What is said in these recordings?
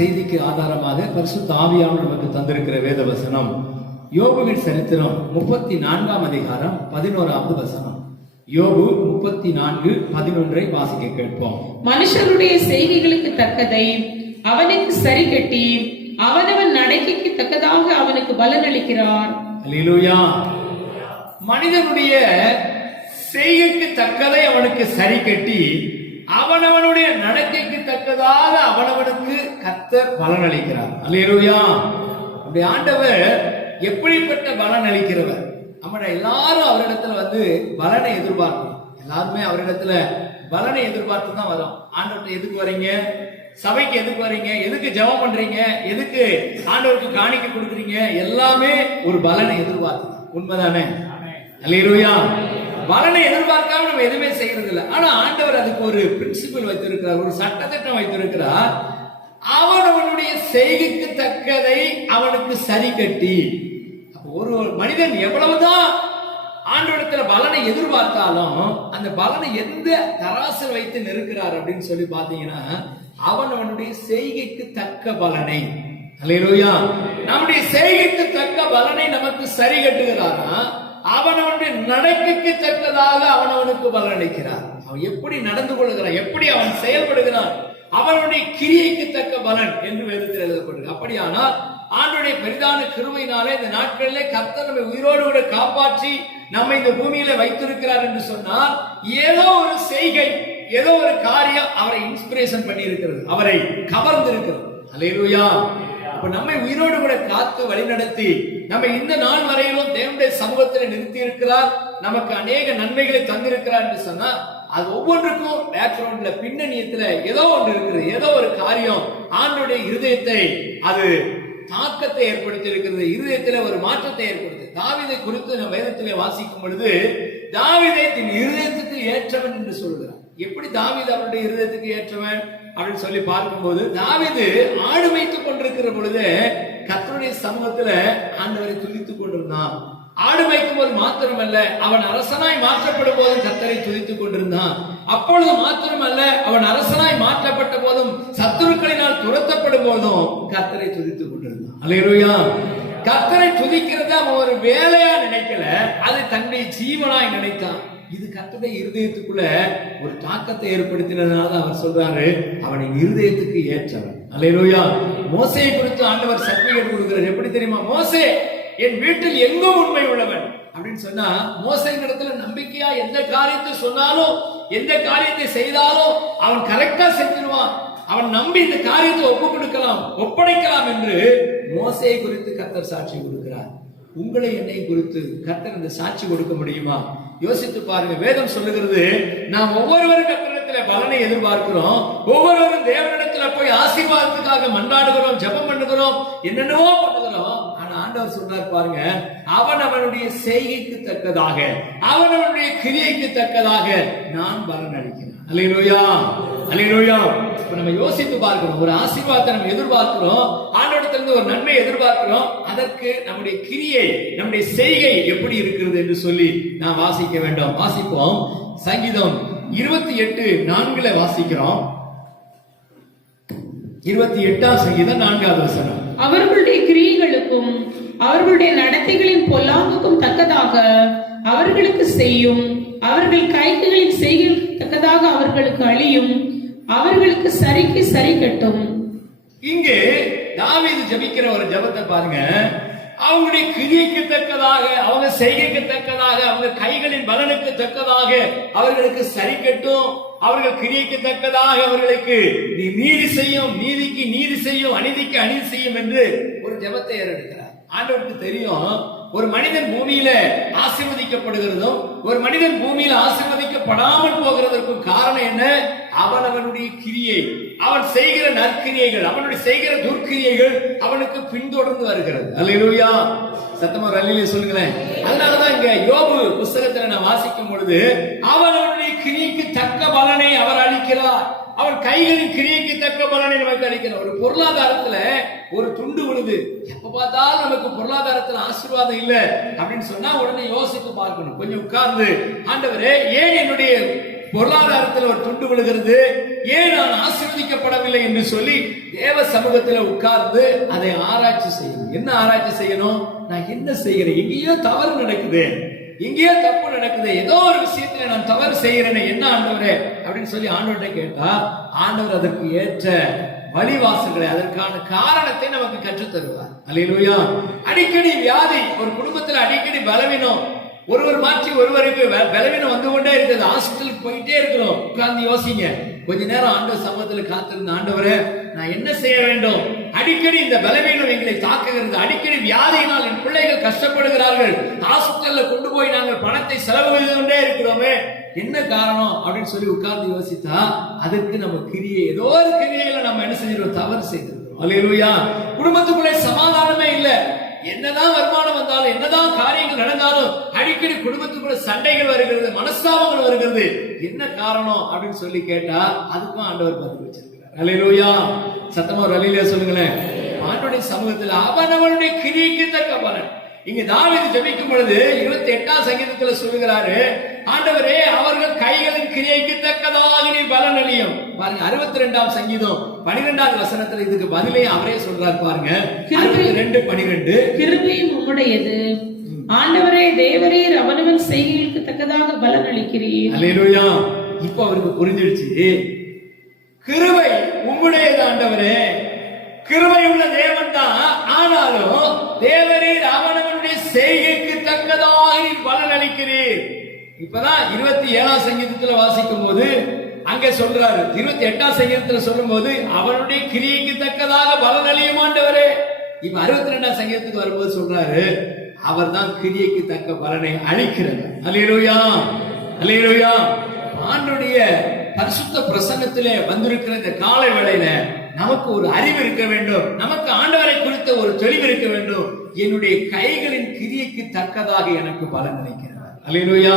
செய்திக்கு ஆதாரமாக பரிசுத்த ஆவியானவர் நமக்கு தந்திருக்கிற வேத வசனம் யோபுவின் சரித்திரம் 34ஆம் அதிகாரம் 11வது வசனம். யோபு 34:11 வாசிக்க கேட்போம். மனுஷருடைய செய்கைகளுக்கு தக்கதை அவனுக்கு சரி கட்டி அவனவன் நடக்கைக்கு தக்கதாக அவனுக்கு பலன் அளிக்கிறார். அல்லேலூயா. மனிதனுடைய செய்கைக்கு தக்கதை அவனுக்கு சரி கட்டி அவனவனுடைய நடக்கைக்கு தக்கதாக அவனவனுக்கு கர்த்தர் பலன் அளிக்கிறார். அல்லேலூயா. அப்படி ஆண்டவர் எப்படிப்பட்ட பலன் அளிக்கிறவர்? நம்ம எல்லாரும் அவரிடத்துல பலனை எதிர்பார்க்கணும். எல்லாருமே அவரிடத்துல பலனை எதிர்பார்த்து தான் வரோம். ஆண்டவர்கிட்ட எதுக்கு வரீங்க? சபைக்கு எதுக்கு வரீங்க? எதுக்கு ஜெபம் பண்றீங்க? எதுக்கு ஆண்டவருக்கு காணிக்கை கொடுக்குறீங்க? எல்லாமே ஒரு பலனை எதிர்பார்த்து. உண்மைதானே? அல்லேலூயா. பலனை எதிர்பார்க்காம நம்ம எதுவுமே செய்யறது இல்லை. ஆனா ஆண்டவர் அதுக்கு ஒரு பிரின்சிபல் வைத்திருக்கிறார், ஒரு சட்டத்திட்டம் வைத்திருக்கிறார். அவனுடைய செய்கைக்கு தக்கதை அவனுக்கு சரி கட்டி. ஒரு மனிதன் எவ்வளவுதான் ஆண்டவரிடத்துல பலனை எதிர்பார்த்தாலும் அந்த பலனை எந்த தராசில் வைத்து நெருக்கிறார் அப்படின்னு சொல்லி பாத்தீங்கன்னா அவனுடைய செய்கைக்கு தக்க பலனை. அல்லேலூயா. நம்முடைய செய்கைக்கு தக்க பலனை நமக்கு சரி கட்டுகிறாரா? அவனுடைய நடக்கைக்கு தக்கதாக அவனுக்கு பலன் அளிக்கிறார். அவன் எப்படி நடந்து கொள்கிறான், எப்படி அவன் செயல்படுகிறான், அவனுடைய கிரியைக்கு தக்க பலன் என்று வேதத்தில் எழுதப்படுகிறது. அப்படியானால் ஆண்டவருடைய பெரிதான கிருபையினாலே இந்த நாட்களிலே கர்த்தர் நம்மை உயிரோடு கூட காப்பாற்றி நம்மை இந்த பூமியில வைத்திருக்கிறார் என்று சொன்னால் ஏதோ ஒரு செய்கை, ஏதோ ஒரு காரியம் அவரை இன்ஸ்பிரேஷன் பண்ணி இருக்கிறது, அவரை கவர்ந்து இருக்கிறது. அல்லேலூயா. அப்ப நம்மை உயிரோடு கூட காத்து வழிநடத்தி நம்ம இந்த நாள் வரையிலும் தேவனுடைய சமூகத்தில் நிறுத்தி இருக்கிறார். நமக்கு அநேக நன்மைகளை தந்திருக்கிறார் என்று சொன்னா அது ஒவ்வொன்றுக்கும் பேக்ரவுண்ட்ல பின்னணியத்துல ஏதோ ஒன்று இருக்குது, ஏதோ ஒரு காரியம் ஆண்டவருடைய இருதயத்தை அது தாக்கத்தை ஏற்படுத்தி இருக்கிறது, இருதயத்தில் ஒரு மாற்றத்தை ஏற்படுத்தி. தாவீதை குறித்து நம்ம வேதத்திலே வாசிக்கும் பொழுது தாவீதை தன் இருதயத்துக்கு ஏற்றவன் என்று சொல்கிறார். எப்படி தாவீது அவருடைய இருதயத்துக்கு ஏற்றவன் அப்படின்னு சொல்லி பார்க்கும்போது தாவீது ஆடு வைத்துக் கொண்டிருக்கிற பொழுது கர்த்தருடைய சமூகத்துல ஆண்டவரை துதித்துக் கொண்டிருந்தான். ஆடு வைக்கும் போது மாத்திரமல்ல, அவன் அரசனாய் மாற்றப்படும் போதும் கர்த்தரை துதித்துக் கொண்டிருந்தான். அப்பொழுது மாத்திரமல்ல, அவன் அரசனாய் மாற்றப்பட்ட போதும் சத்துருக்களினால் துரத்தப்படும் போதும் கர்த்தரை துதித்துக் கொண்டிருந்தான். அல்லேலூயா. கர்த்தரை துதிக்கிறத அவன் ஒரு வேலையா நினைக்கல, அது தன்னுடைய ஜீவனாய் நினைத்தான். இது கர்த்தருடைய இருதயத்துக்குள்ள ஒரு தாக்கத்தை ஏற்படுத்தினதுனால அவர் சொல்றாரு அவனின் இருதயத்துக்கு ஏற்றவன். அல்லேலூயா. மோசேயை குறித்து ஆண்டவர் சர்டிபிகேட் கொடுக்கிறார். எப்படி தெரியுமா? மோசே என் வீட்டில் எங்கும் உண்மை உள்ளவன் அப்படின்னு சொன்னா மோசேயின் இடத்துல நம்பிக்கையா எந்த காரியத்தை சொன்னாலும் எந்த காரியத்தை செய்தாலும் அவன் கரெக்டா செஞ்சிருவான். அவன் நம்பி இந்த காரியத்தை ஒப்படைக்கலாம் என்று மோசேயை குறித்து கர்த்தர் சாட்சி கொடுக்கிறார். உங்களை என்னை குறித்து கர்த்தர் இந்த சாட்சி கொடுக்க முடியுமா? யோசித்து பாருங்க. வேதம் சொல்லுகிறது நாம் ஒவ்வொருவரும் கர்த்தரிடத்துல பலனை எதிர்பார்க்கிறோம். ஒவ்வொருவரும் தேவனிடத்துல போய் ஆசீர்வாதத்துக்காக மன்றாடுகிறோம், ஜெபம் பண்ணுகிறோம், என்னென்னவோ பண்ணுகிறோம். ஆனா ஆண்டவர் சொல்றார் பாருங்க, அவனுடைய செய்கைக்கு தக்கதாக அவனுடைய கிரியைக்கு தக்கதாக நான் பலன் அளிக்கிறேன். அல்லேலூயா. அல்லேலூயா. இப்ப நம்ம யோசித்து பார்க்கிறோம். ஒரு ஆசீர்வாதத்தை நம்ம எதிர்பார்க்கிறோம், ஆண்டவரிடத்திலிருந்து ஒரு நன்மை எதிர்பார்க்கிறோம். அதற்கு நம்முடைய கிரியை, நம்முடைய செய்கை எப்படி இருக்கிறது என்று சொல்லி நாம் வாசிக்க வேண்டும். வாசிப்போம். சங்கீதம் 28:4 வாசிக்கிறோம். 28ஆம் சங்கீதம் 4வது வசனம். அவர்களுடைய கிரியைகளுக்கும் அவர்களுடைய நடத்தைகளின் பொல்லாங்குக்கும் தக்கதாக அவர்களுக்கு செய்யும், அவர்கள் கைகளின் செய்யும் தக்கதாக அவர்களுக்கு அழியும், அவர்களுக்கு சரிக்கு சரி கட்டும். இங்கே தாவீது ஜெபிக்கிற ஒரு ஜெபத்தை பாருங்க. அவங்களுடைய கிரியைக்கு தக்கதாக, அவங்க செய்கைக்கு தக்கதாக, அவங்க கைகளின் பலனுக்கு தக்கதாக அவர்களுக்கு சரி கட்டும், அவர்கள் கிரியைக்கு தக்கதாக அவர்களுக்கு நீதி செய்யும், நீதிக்கு நீதி செய்யும், அநீதிக்கு அநீதி செய்யும் என்று ஒரு ஜெபத்தை ஏறெடுக்கிறார். ஆண்டவருக்கு தெரியும் ஒரு மனிதன் பூமியில ஆசீர்வதிக்கப்படுகிறதும் ஒரு மனிதன் பூமியில ஆசீர்வதிக்கப்படாமல் போகிறதற்கும் காரணம் என்ன? அவனுடைய கிரியை, அவன் செய்கிற நற்கிரியைகள், அவனுடைய செய்கிற துர்க்கிரியைகள் அவனுக்கு பின்தொடர்ந்து வருகிறது. அல்லேலூயா. சத்தமா அல்லேலூயா சொல்லுங்களேன். அதனாலதான் இங்க யோபு புத்தகத்துல நான் வாசிக்கும் பொழுது அவனுடைய கிரியைக்கு தக்க பலனை அவர் அளிக்கிறார். அவன் கைகளின் கிரியைக்கு தக்க பலனை நமக்கு அளிக்கிறார். ஒரு பொருளாதாரத்துல ஒரு துண்டு விழுது, எப்ப பார்த்தாலும் நமக்கு பொருளாதாரத்துல ஆசீர்வாதம் இல்ல அப்படின்னு சொன்னா உடனே யோசித்து பார்க்கணும். கொஞ்சம் உட்கார்ந்து ஆண்டவரே ஏன் என்னுடைய பொருளாதாரத்தில் ஒரு துண்டு விழுகிறது, ஏன் நான் ஆசீர்வதிக்கப்படவில்லை என்று சொல்லி தேவ சமூகத்தில் உட்கார்ந்து அதை ஆராய்ச்சி செய்யணும். என்ன ஆராய்ச்சி செய்யணும்? நான் என்ன செய்கிறேன்? எங்கேயோ தவறு நடக்குது, எங்கேயோ தப்பு நடக்குது, ஏதோ ஒரு விஷயத்துல நான் தவறு செய்கிறேன், என்ன ஆண்டவரே அப்படின்னு சொல்லி ஆண்டவர்கிட்ட கேட்டா ஆண்டவர் அதற்கு ஏற்ற வழிவாசல்களை, அதற்கான காரணத்தை நமக்கு கற்றுத் தருவார். அல்லேலூயா. அடிக்கடி வியாதி, ஒரு குடும்பத்தில் அடிக்கடி பலவீனம், ஒருவர் மாற்றி ஒருவருக்கு பலவீனம் வந்து கொண்டே இருக்குது, ஹாஸ்பிட்டலுக்கு போயிட்டே இருக்கிறோம். உட்கார்ந்து யோசிங்க, கொஞ்ச நேரம் ஆண்டவர் சமூகத்தில் காத்திருந்த ஆண்டவரே நான் என்ன செய்ய வேண்டும்? அடிக்கடி இந்த பலவீனம் எங்களை தாக்குகிறது, அடிக்கடி வியாதியினால் என் பிள்ளைகள் கஷ்டப்படுகிறார்கள், ஹாஸ்பிட்டல்ல கொண்டு போய் நாங்கள் பணத்தை செலவு செய்து கொண்டே இருக்கிறோமே, என்ன காரணம் அப்படின்னு சொல்லி உட்கார்ந்து யோசித்தா அதற்கு நம்ம கிரியை, ஏதோ ஒரு கிரியையில நம்ம என்ன செஞ்சிருக்கோம்? தவறு செய்திருக்கிறோம். அல்லேலூயா. குடும்பத்துக்குள்ளே சமாதானமே இல்லை, என்னதான் வருமானம் வந்தாலும், என்னதான் காரியங்கள் நடந்தாலும் அடிக்கடி குடும்பத்துக்குள்ள சண்டைகள் வருகிறது, மனஸ்தாபங்கள் வருகிறது, என்ன காரணம் அப்படின்னு சொல்லி கேட்டா அதுக்கும் ஆண்டவர் பதில் வச்சிருக்கிறார். அல்லேலூயா. சத்தமா ஒரு அல்லேலூயா சொல்லுங்களேன். ஆண்டவருடைய சமூகத்தில் அவனவனுடைய கிரியைக்கு தக்க பலன். இங்க தாவீது ஜெபிக்கும் பொழுது 28ஆம் சங்கீதத்துல சொல்லுகிறாரு, ஆண்டவரே அவர்கள் கைகளின் கிரியைக்கு தக்கதாக நீ பலன் அளியும். பாருங்க 62ஆம் சங்கீதம் 12வது வசனத்துல இதுக்கு பதிலே அவரே சொல்றாரு. பாருங்க 62:12, கிருபையும் உம்முடையது, ஆண்டவரே தேவரீர் அவனவன் செய்கைகளுக்கு தக்கதாக பலன் அளிக்கிறீர். அல்லேலூயா. இப்போ அவருக்கு புரிஞ்சிடுச்சு, கிருபை உம்முடையது ஆண்டவரே, கிருபை உள்ள தேவன் தான், ஆனாலும் தேவரீர் அவனவனுடைய செய்கைக்கு தக்கதாக பலன் அளிக்கிறீர். இப்பதான் 27ஆம் சங்கீதத்துல வாசிக்கும் போது அங்க சொல்றாரு, 28ஆம் சங்கீதத்துல சொல்லும் போது அவனுடைய கிரியைக்கு தக்கதாக பலன் அளியும் ஆண்டவரே. இப்ப 62ஆம் சங்கீதத்துக்கு வரும்போது சொல்றாரு, அவர் தான் கிரியைக்கு தக்க பலனை அளிக்கிறார். அல்லேலூயா. அல்லேலூயா. ஆண்டவருடைய பரிசுத்த பிரசன்னத்திலே வந்திருக்கிற இந்த காலை வேளையில நமக்கு ஒரு அறிவு இருக்க வேண்டும், நமக்கு ஆண்டவரை குறித்த ஒரு தெளிவு இருக்க வேண்டும். என்னுடைய கைகளின் கிரியைக்கு தக்கதாக எனக்கு பலன் அளிக்கிறார். அல்லேலூயா.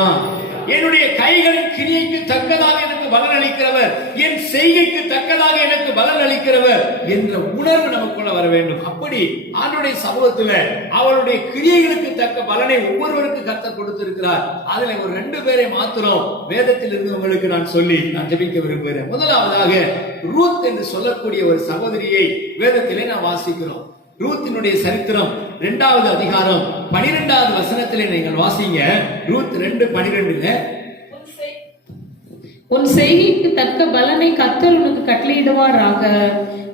என்னுடைய கைகளின் கிரியைக்கு தக்கதாக எனக்கு பலன் அளிக்கிறவர், என் செய்கைக்கு தக்கதாக எனக்கு பலன் அளிக்கிறவர் என்ற உணர்வு நமக்குள்ள வர வேண்டும். அப்படி ஆண்டவருடைய சமூகத்துல அவருடைய கிரியைகளுக்கு தக்க பலனை ஒவ்வொருவருக்கு கர்த்தர் கொடுத்திருக்கிறார். அதுல ஒரு 2 பேரை மாத்திரம் வேதத்தில் இருந்து உங்களுக்கு நான் சொல்லி நான் ஜெபிக்க விரும்புகிறேன். முதலாவதாக ரூத் என்று சொல்லக்கூடிய ஒரு சகோதரியை வேதத்திலே நான் வாசிக்கிறோம். ரூத்தினுடைய சரித்திரம் 2வது அதிகாரம் 12வது வசனத்திலே நீங்கள் வாசிங்க. ரூத் 2:12, உன் செய்கைக்கு தக்க பலனை கர்த்தர் உனக்கு கட்டளையிடுவாராக,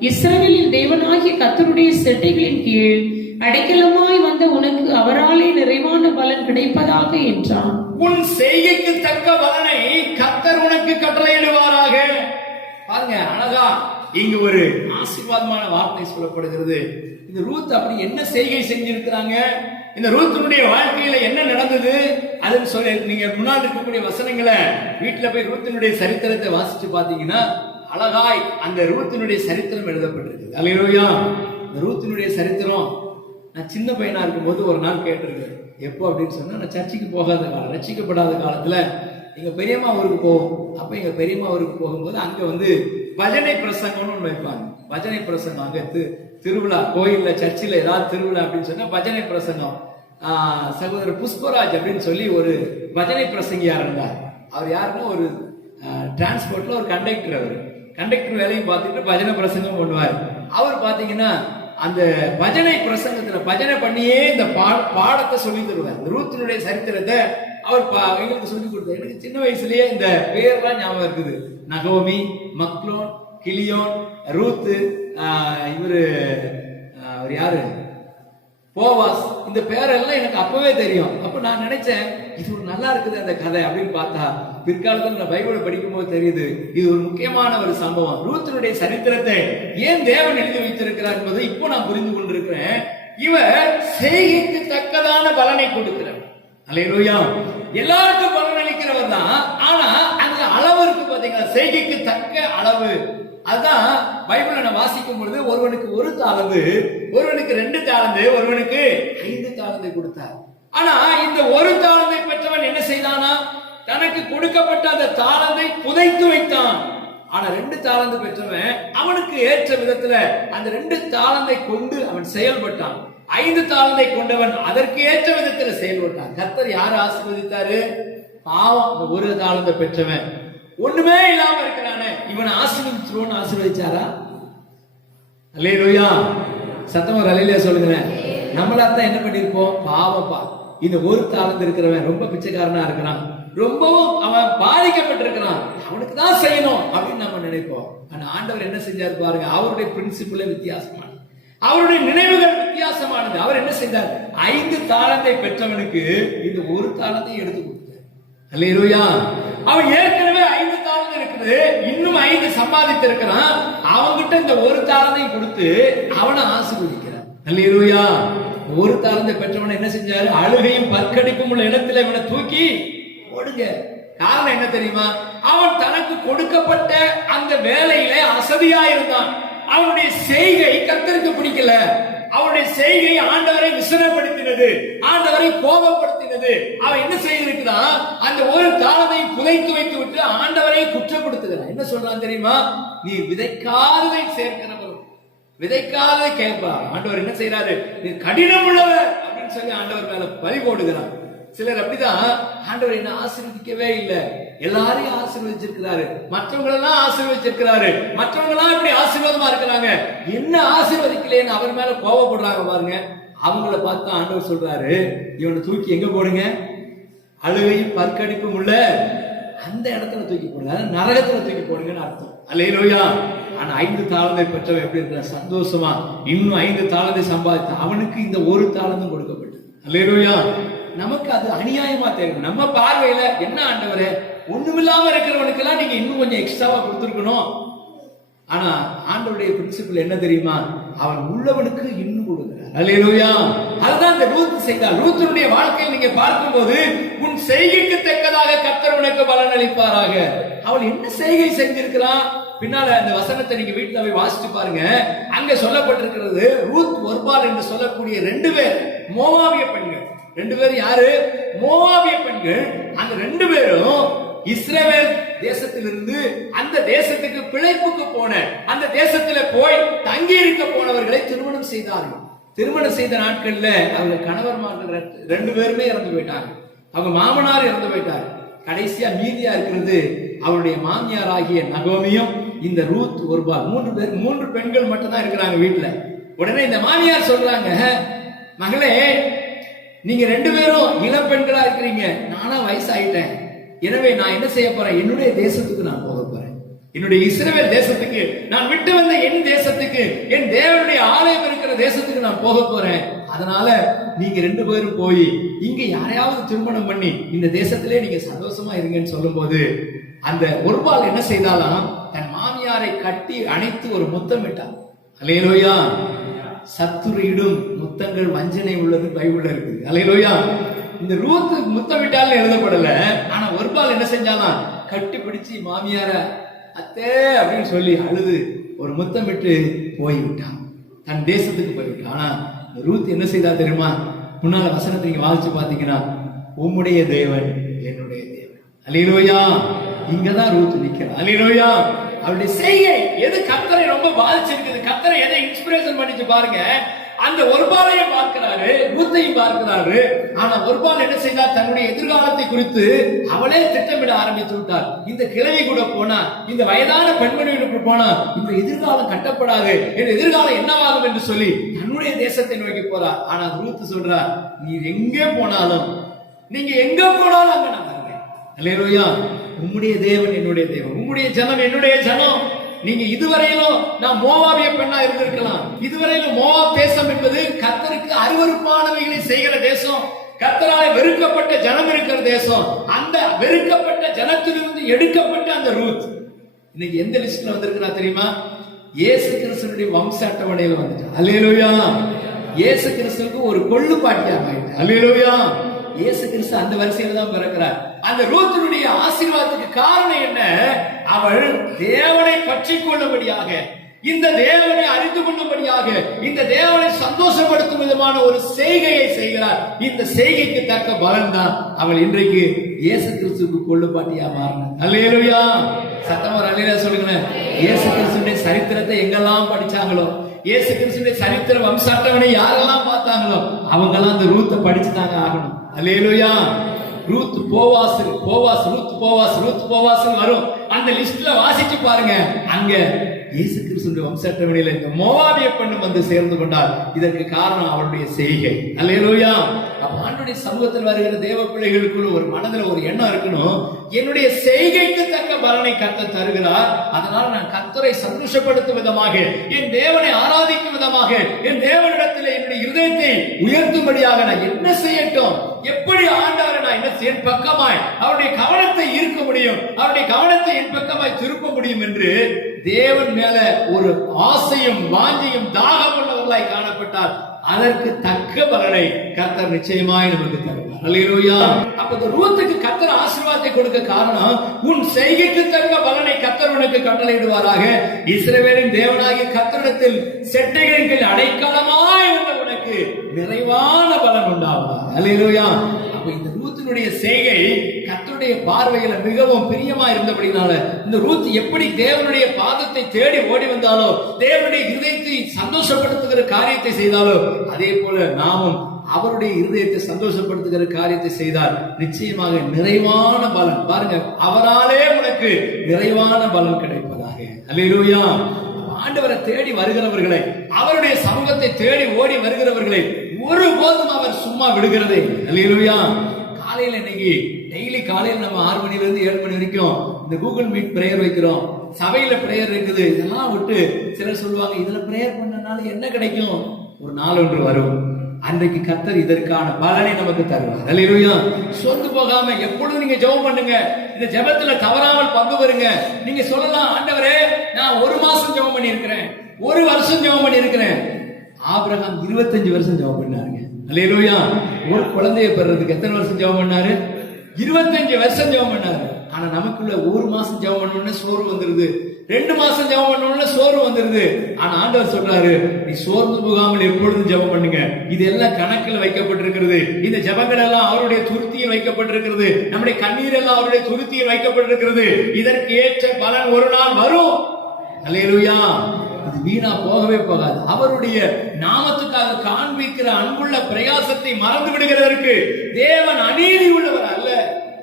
இஸ்ரவேலின் தேவனாகிய கர்த்தருடைய செட்டைகளின் கீழ் அடைக்கலமாய் வந்த உனக்கு அவராலே நிறைவான பலன் கிடைப்பதாக என்றான். உன் செய்கைக்கு தக்க பலனை கர்த்தர் உனக்கு கட்டளையிடுவாராக. பாருங்க, அழகா இங்கு ஒரு ஆசீர்வாதமான வார்த்தை சொல்லப்படுகிறது. இந்த ரூத் அப்படி என்ன செய்கை செஞ்சிருக்கிறாங்க, இந்த ரூத்தினுடைய வாழ்க்கையில என்ன நடந்தது அதுன்னு சொல்லி நீங்க முன்னாடி இருக்கக்கூடிய வசனங்களை வீட்டுல போய் ரூத்தினுடைய சரித்திரத்தை வாசிச்சு பாத்தீங்கன்னா அழகாய் அந்த ரூத்தினுடைய சரித்திரம் எழுதப்பட்டிருக்கு. அல்லேலூயா. இந்த ரூத்தினுடைய சரித்திரம் நான் சின்ன பையனா இருக்கும் போது ஒரு நாள் கேட்டிருக்கேன். எப்போ அப்படின்னு சொன்னா, நான் சர்ச்சைக்கு போகாத காலம், ரட்சிக்கப்படாத காலத்துல எங்க பெரியம்மா ஊருக்கு போவோம். அப்ப எங்க பெரியம்மா ஊருக்கு போகும்போது அங்க வந்து பஜனை பிரசங்கம்னு ஒண்ணு வைப்பாங்க. பஜனை பிரசங்கம் அங்க திருவிழா, கோயில்ல சர்ச்சில் ஏதாவது திருவிழா அப்படின்னு சொன்னா பஜனை பிரசங்கம். சகோதரர் புஷ்பராஜ் அப்படின்னு சொல்லி ஒரு பஜனை பிரசங்கியா இருந்தார். அவர் யாருன்னா ஒரு டிரான்ஸ்போர்ட்ல ஒரு கண்டக்டர். அவர் கண்டக்டர் வேலையும் பார்த்துட்டு பஜனை பிரசங்கம் பண்ணுவார். அவர் பாத்தீங்கன்னா அந்த பஜனை பிரசங்கத்துல பஜனை பண்ணியே இந்த பாடத்தை சொல்லி தருவார். இந்த ரூத்தினுடைய சரித்திரத்தை அவர் எங்களுக்கு சொல்லி கொடுத்தார். எனக்கு சின்ன வயசுலயே இந்த பேர்லாம் ஞாபகம் இருக்குது. நகோமி, மக்லோன், கிளியோன், ரூத்து, இவரு அவர் யாரு, போவாஸ், இந்த பேரெல்லாம் எனக்கு அப்பவே தெரியும். அப்ப நான் நினைச்சேன் இது ஒரு நல்லா இருக்குது அந்த கதை அப்படின்னு. பார்த்தா பிற்காலத்தில் நான் பைபிளை படிக்கும் போது தெரியுது இது ஒரு முக்கியமான ஒரு சம்பவம். ரூத்தினுடைய சரித்திரத்தை ஏன் தேவன் எழுதி வைத்திருக்கிறார் என்பதை இப்போ நான் புரிந்து கொண்டிருக்கிறேன். இவர் செய்கைக்கு தக்கதான பலனை கொடுக்கிறார். அல்லேலூயா. எல்லாருக்கும் பலன் அளிக்கிறவர் தான், ஆனா அந்த அளவு இருக்கு பாத்தீங்களா, செய்கைக்கு தக்க அளவு. அதுதான் பைபிளை நான் வாசிக்கும் பொழுது ஒருவனுக்கு 1 தாலந்து, ஒருவனுக்கு 2 தாலந்து, ஒருவனுக்கு 5 தாலந்து கொடுத்தார். ஆனா இந்த 1 தாலந்தை பெற்றவன் என்ன செய்தானா, தனக்கு கொடுக்கப்பட்ட அந்த தாலந்தை புதைத்து வைத்தான். ஆனா 2 தாலந்து பெற்றவன் அவனுக்கு ஏற்ற விதத்துல அந்த 2 தாலந்தை கொண்டு அவன் செயல்பட்டான். 5 தாலந்தை கொண்டவன் அதற்கு ஏற்ற விதத்துல செயல்பட்டான். கர்த்தர் யாரை ஆசீர்வதித்தாரு? பாவம், 1 தாலந்தை பெற்றவன் ஒண்ணுமே இல்லாம இருக்கிறானே, இவனை ஆசீர்வதிச்சிருவோன்னு ஆசீர்வதிச்சாரா? அல்லேலூயா. சத்தமா அல்லேலூயா சொல்லுங்க. நம்மளா தான் என்ன பண்ணிருப்போம்? பாவப்பா, இந்த ஒரு தாளந்து இருக்கிறவன் ரொம்ப பிச்சைக்காரனா இருக்கிறான், ரொம்பவும் அவன் பாதிக்கப்பட்டிருக்கிறான், அவனுக்கு தான் செய்யணும் அப்படின்னு நம்ம நினைப்போம். ஆனா ஆண்டவர் என்ன செஞ்சாரு பாருங்க. அவருடைய பிரின்சிபிளே வித்தியாசமானது, அவருடைய நினைவுகள் வித்தியாசமானது. அவர் என்ன செய்தார்? 5 தாளந்தை பெற்றவனுக்கு இந்த ஒரு தாளந்தை எடுத்து கொடுத்தார். அல்லேலூயா. அவன் ஏற்கனவே 5 தாளந்து இருக்குது, இன்னும் 5 சம்பாதித்து இருக்கிறான். அவன்கிட்ட இந்த ஒரு தாளந்தை கொடுத்து அவனை ஆசீர்வதிக்கிறார். அல்லேலூயா. ஒரு தாளந்தை பெற்றவனை என்ன செஞ்சாரு? அழுகையும் பற்கடிப்பும் உள்ள இடத்துல இவனை தூக்கி ஓடுங்க. காரணம் என்ன தெரியுமா? அவன் தனக்கு கொடுக்கப்பட்ட அந்த வேலையில அசதியா இருந்தான். அவனுடைய செய்கை கர்த்தருக்கு பிடிக்கல. அவனுடைய செய்கை ஆண்டவரை விசனப்படுத்தினது, ஆண்டவரை கோபப்படுத்தினது. அவன் என்ன செய்திருக்கிறான்? அந்த ஒரு தாளத்தை புதைத்து வைத்து விட்டு ஆண்டவரை குற்றப்படுத்துகிறான். என்ன சொல்றான் தெரியுமா? நீ விதைக்காததை சேர்க்கிறவரும் விதைக்காததை கேட்பார். ஆண்டவர் என்ன செய்யறாரு? நீ கடினம் உள்ளவர் அப்படின்னு சொல்லி ஆண்டவர் மேல பழி போடுகிறான். சிலர் அப்படிதான், ஆண்டவர் என்ன ஆசீர்வதிக்கவே இல்லை, எல்லாரையும் ஆசீர்வதிச்சிருக்கிறாரு, மற்றவங்களெல்லாம் ஆசீர்வதிச்சிருக்கிறாரு, மற்றவங்க எல்லாம் இப்படி ஆசீர்வாதமா இருக்கிறாங்க, என்ன ஆசீர்வதிக்கலன்னு அவர் மேல கோபப்படுறாங்க பாருங்க. அவங்கள பார்த்து ஆண்டவர் சொல்றாரு, இவனை தூக்கி எங்க போடுங்க? அழுகையும் பற்கடிப்பும் உள்ள அந்த இடத்துல தூக்கி போடுங்க, நரகத்துல தூக்கி போடுங்கன்னு அர்த்தம். அல்லேலூயா. ஆனா 5 தாளந்தை பெற்றவன் எப்படி இருக்கிற? சந்தோஷமா இன்னும் 5 தாளந்தை சம்பாதித்த அவனுக்கு இந்த ஒரு தாளந்தும் கொடுக்கப்பட்டது. அல்லேலூயா. நமக்கு அது அநியாயமா தெரியும். நம்ம பார்வையில என்ன ஆண்டவரே, ஒண்ணுமில்லாம இருக்கிறவனுக்கு எல்லாம் நீங்க இன்னும் கொஞ்சம் எக்ஸ்ட்ராவா கொடுத்திருக்கணும். ஆனா ஆண்டவருடைய பிரின்சிபிள் என்ன தெரியுமா? அவன் உள்ளவனுக்கு இன்னும் கொடுக்கிறார். அல்லேலூயா. அதுதான் இந்த ரூத் செய்தார். ரூத்துடைய வாழ்க்கையில் நீங்க பார்க்கும்போது, உன் செய்கைக்கு தக்கதாக கர்த்தர் உனக்கு பலன் அளிப்பாராக. அவள் என்ன செய்கை செஞ்சிருக்கிறான்? பின்னால அந்த வசனத்தை நீங்க வீட்டுல போய் வாசிச்சு பாருங்க. அங்க சொல்லப்பட்டிருக்கிறது, ரூத் ஒர்பால் என்று சொல்லக்கூடிய 2 பேர் மோவாபிய பெண்கள். 2 பேர் யாரு? மோவாபிய பெண்கள். அந்த 2 பேரும் இஸ்ரவேல் தேசத்திலிருந்து அந்த தேசத்துக்கு பிழைப்புக்கு போன, அந்த தேசத்துல போய் தங்கி இருக்க போனவர்களை திருமணம் செய்தார்கள். திருமணம் செய்த நாட்கள்ல அவங்க கணவர்மார்கள் 2 பேருமே இறந்து போயிட்டாங்க. அவங்க மாமனார் இறந்து போயிட்டார். கடைசியா மீதியா இருக்கிறது அவருடைய மாமியார் ஆகிய நகோமியும் இந்த ரூத் ஒர்பால். 3 பெண்கள் மட்டும் தான் இருக்கிறாங்க வீட்டுல. உடனே இந்த மாமியார் சொல்றாங்க, மகளே, நீங்க 2 பேரும் இளம் பெண்களா இருக்கிறீங்க, நானா வயசாயிட்டேன், எனவே நான் என்ன செய்ய போறேன்? என்னுடைய தேசத்துக்கு நான் போக போறேன். என்னுடைய இஸ்ரவேல் தேசத்துக்கு, நான் விட்டு வந்த என் தேசத்துக்கு, என் தேவனுடைய ஆலயம் இருக்கிற தேசத்துக்கு நான் போக போறேன். அதனால நீங்க 2 பேரும் போய் இங்க யாரையாவது திருமணம் பண்ணி இந்த தேசத்திலே நீங்க சந்தோஷமா இருங்கன்னு சொல்லும் போது, அந்த ஒருபால் என்ன செய்தாலாம்? தன் மாமியாரை கட்டி அணைத்து ஒரு முத்தமிட்டார். அல்லேலூயா. சத்துருயிடும் முத்தங்கள் வஞ்சனை உள்ளது பைபிள்ல இருக்கு. அல்லேலூயா. இந்த ரூத் முத்தமிட்டால் எழுதப்படல. ஆனா ஒருபால் என்ன செஞ்சாலாம்? கட்டி பிடிச்சு மாமியார அத்தே அப்படின்னு சொல்லி அழுது ஒரு முத்தமிட்டு போய்விட்டான், தன் தேசத்துக்கு போய்விட்டான். ஆனா இந்த ரூத் என்ன செய்தா தெரியுமா? முன்னால வசனத்தை நீங்க வாசிச்சு பாத்தீங்கன்னா, உம்முடைய தேவன் என்னுடைய தேவன். அல்லேலூயா. இங்கதான் ரூத் நிக்கிறார். அல்லேலூயா. அவருடைய செய்கை எது கர்த்தரை ரொம்ப பாதிச்சிருக்குது? கர்த்தரை எதை இன்ஸ்பிரேஷன் பண்ணிச்சு பாருங்க. அந்த ஒருபாலையும் பார்க்கிறாரு, ரூத்தையும் பார்க்கிறாரு. ஆனா ஒருபால் என்ன செய்தார்? தன்னுடைய எதிர்காலத்தை குறித்து அவளே திட்டமிட ஆரம்பித்து விட்டார். இந்த கிழவி கூட போனா, இந்த வயதான பெண்மணிகளுக்கு போனா இந்த எதிர்காலம் கட்டப்படாது, என் எதிர்காலம் என்னவாகும் என்று சொல்லி தன்னுடைய தேசத்தை நோக்கி போறார். ஆனா ரூத் சொல்றார், நீ எங்கே போனாலும், நீங்க எங்க போனாலும் அங்க நான் வருவேன். அல்லேலூயா. உம்முடைய தேவன் என்னுடைய தேவன், உம்முடைய ஜனம் என்னுடைய ஜனம். நீங்க இதுவரையிலும் நான் மோவாபிய பெண்ணா இருந்திருக்கலாம். இதுவரையிலும் மோவாப் தேசம் என்பது கர்த்தருக்கு அருவருப்பானவைகளை செய்கிற தேசம், கர்த்தரால வெறுக்கப்பட்ட ஜனம் இருக்கிற தேசம். அந்த வெறுக்கப்பட்ட ஜனத்திலிருந்து எடுக்கப்பட்ட அந்த ரூத் இன்னைக்கு எந்த லிஸ்ட்ல வந்திருக்கிறா தெரியுமா? இயேசு கிறிஸ்துவினுடைய வம்ச அட்டவணையில் வந்துட்டா. அல்லேலூயா. இயேசு கிறிஸ்துவுக்கு ஒரு கொள்ளு பாட்டியாக ஆயிட்டு. அல்லேலூயா. இயேசு கிறிஸ்து அந்த வரிசையில தான் பிறக்கிறார். அந்த ரூத்தினுடைய ஆசீர்வாதத்துக்கு காரணம் என்ன? அவள் தேவனை பற்றி கொள்ளும்படியாக, இந்த தேவனை அறிந்து கொள்ளும்படியாக, இந்த தேவனை சந்தோஷப்படுத்தும் விதமான ஒரு செய்கையை செய்கிறார். இந்த செய்கைக்கு தக்க பலன் தான் அவள் இன்றைக்கு இயேசு கிறிஸ்துவுக்கு கொள்ளுப்பாட்டியா மாறினார். அல்லேலூயா. சத்தமா அல்லேலூயா சொல்லுங்க. இயேசு கிறிஸ்துவினுடைய சரித்திரத்தை எங்கெல்லாம் படிச்சாங்களோ, இயேசு கிறிஸ்துவினுடைய சரித்திர வம்சாட்டவனை யாரெல்லாம் பார்த்தாங்களோ, அவங்க எல்லாம் அந்த ரூத்தை படிச்சுதாங்க ஆகணும். Hallelujah. Ruth Boaz Boaz Ruth Boaz Ruth Boaz வரும். அந்த லிஸ்ட்ல வாசிச்சு பாருங்க. அங்க இயேசு கிறிஸ்துவின் வம்சாட்டவணையில இந்த மோவாபிய பெண்ணும் வந்து சேர்ந்து கொண்டார். இதற்கு காரணம் அவருடைய செய்கை. அல்லேலூயா. ஆண்டவருடைய சமூகத்தில் வருகிற தேவ பிள்ளைகளுக்குள்ள ஒரு மனதுல ஒரு எண்ணம் இருக்கணும், என்னுடைய செய்கைக்கு தக்க பலனை கர்த்தர் தருகிறார். அதனால நான் கர்த்தரை சந்தோஷப்படுத்தும் விதமாக, என் தேவனை ஆராதிக்கும் விதமாக, என் தேவனிடத்தில் என்னுடைய இருதயத்தை உயர்த்தும்படியாக நான் என்ன செய்யட்டும், எப்படி ஆண்டவரை நான் என்ன செய்ய பக்கமாய் அவருடைய கவனத்தை ஈர்க்க முடியும், அவருடைய கவனத்தை என் பக்கமாய் திருப்ப முடியும் என்று தேவன் மேல ஒரு ஆசையும் வாஞ்சையும் தாகம் உள்ளவர்களாய் காணப்பட்டார். அதற்கு தக்க பலனை கர்த்தர் நிச்சயமாய் நமக்கு தருவார். அல்லேலூயா. அப்ப இந்த ரூத்துக்கு கர்த்தர் ஆசீர்வாதத்தை கொடுக்க காரணம், உன் செய்கைக்கு தக்க பலனை கர்த்தர் உனக்கு கட்டளையிடுவாராக. இஸ்ரவேலின் தேவனாகிய கர்த்தரிடத்தில் செட்டைகளின் கீழ் அடைக்கலமாய் உள்ள உனக்கு நிறைவான பலன் உண்டாவதாக. அல்லேலூயா. அப்ப இந்த ரூத்தினுடைய செய்கை கர்த்தருடைய பார்வையில மிகவும் பிரியமா இருந்தபடினால, இந்த ரூத் எப்படி தேவனுடைய பாதத்தை தேடி ஓடி வந்தாலோ, தேவனுடைய இருதயத்தை சந்தோஷப்படுத்துகிற காரியத்தை செய்தாலோ, அதே போல நாமும் அவருடைய இருதயத்தை சந்தோஷப்படுத்துகிற காரியத்தை செய்தால் நிச்சயமாக நிறைவான பலன், பாருங்க, அவராலே உனக்கு நிறைவான பலன் கிடைப்பதாக. அல்லேலூயா. ஆண்டவரை தேடி வருகிறவர்களை, அவருடைய சமூகத்தை தேடி ஓடி வருகிறவர்களை ஒருபோதும் அவர் சும்மா விடுகிறதே. அல்லேலூயா. காலையில இன்னைக்கு டெய்லி காலையில நம்ம 6 மணில இருந்து 7 மணி வரைக்கும் இந்த கூகுள் மீட் பிரேயர் வைக்கிறோம். சபையில பிரேயர் இருக்குது. இதெல்லாம் விட்டு சிலர் சொல்லுவாங்க, இதுல பிரேயர் பண்ணனால என்ன கிடைக்கும்? ஒரு நாள் ஒன்று வரும், அன்றைக்கு கர்த்தர் இதற்கான பலனை நமக்கு தருவார். அல்லேலூயா. சொந்து போகாம எப்பொழுதும் நீங்க ஜெபம் பண்ணுங்க. இந்த ஜெபத்துல தவறாமல் பங்கு பெறுங்க. நீங்க சொல்லலாம், ஆண்டவரே நான் 1 மாசம் ஜெபம் பண்ணி இருக்கிறேன், 1 வருஷம் ஜெபம் பண்ணி இருக்கிறேன். ஆபிரகாம் 25 வருஷம் ஜெபம் பண்ணாருங்க. அல்லேலூயா. ஒரு குழந்தையை பெறறதுக்கு எத்தனை வருஷம் ஜெபம் பண்ணாரு? 25 வருஷம் ஜெபம் பண்ணாரு. ஆனா நமக்குள்ள 1 மாசம் ஜெபம் பண்ணோம்னு சோறு வந்துருது, 2 மாசம் ஜெபம் பண்ணோம்னு சோறு வந்துருது. ஆனா ஆண்டவர் சொல்றாரு, நீ சோர்ந்து போகாமல் எப்பொழுதும் ஜெபம் பண்ணுங்க. இது எல்லாம் கணக்கில் வைக்கப்பட்டிருக்கிறது. இந்த ஜெபங்கள் எல்லாம் அவருடைய துருத்தியில் வைக்கப்பட்டிருக்கிறது. நம்முடைய கண்ணீர் எல்லாம் அவருடைய துருத்தியில் வைக்கப்பட்டிருக்கிறது. இதற்கு ஏற்ற பலன் ஒரு நாள் வரும். அல்லேலூயா. அது வீணா போகவே போகாது. அவருடைய நாமத்துக்காக காண்பிக்கிற அன்புள்ள பிரயாசத்தை மறந்து விடுகிறதற்கு தேவன் அநீதி உள்ளவர் அல்ல.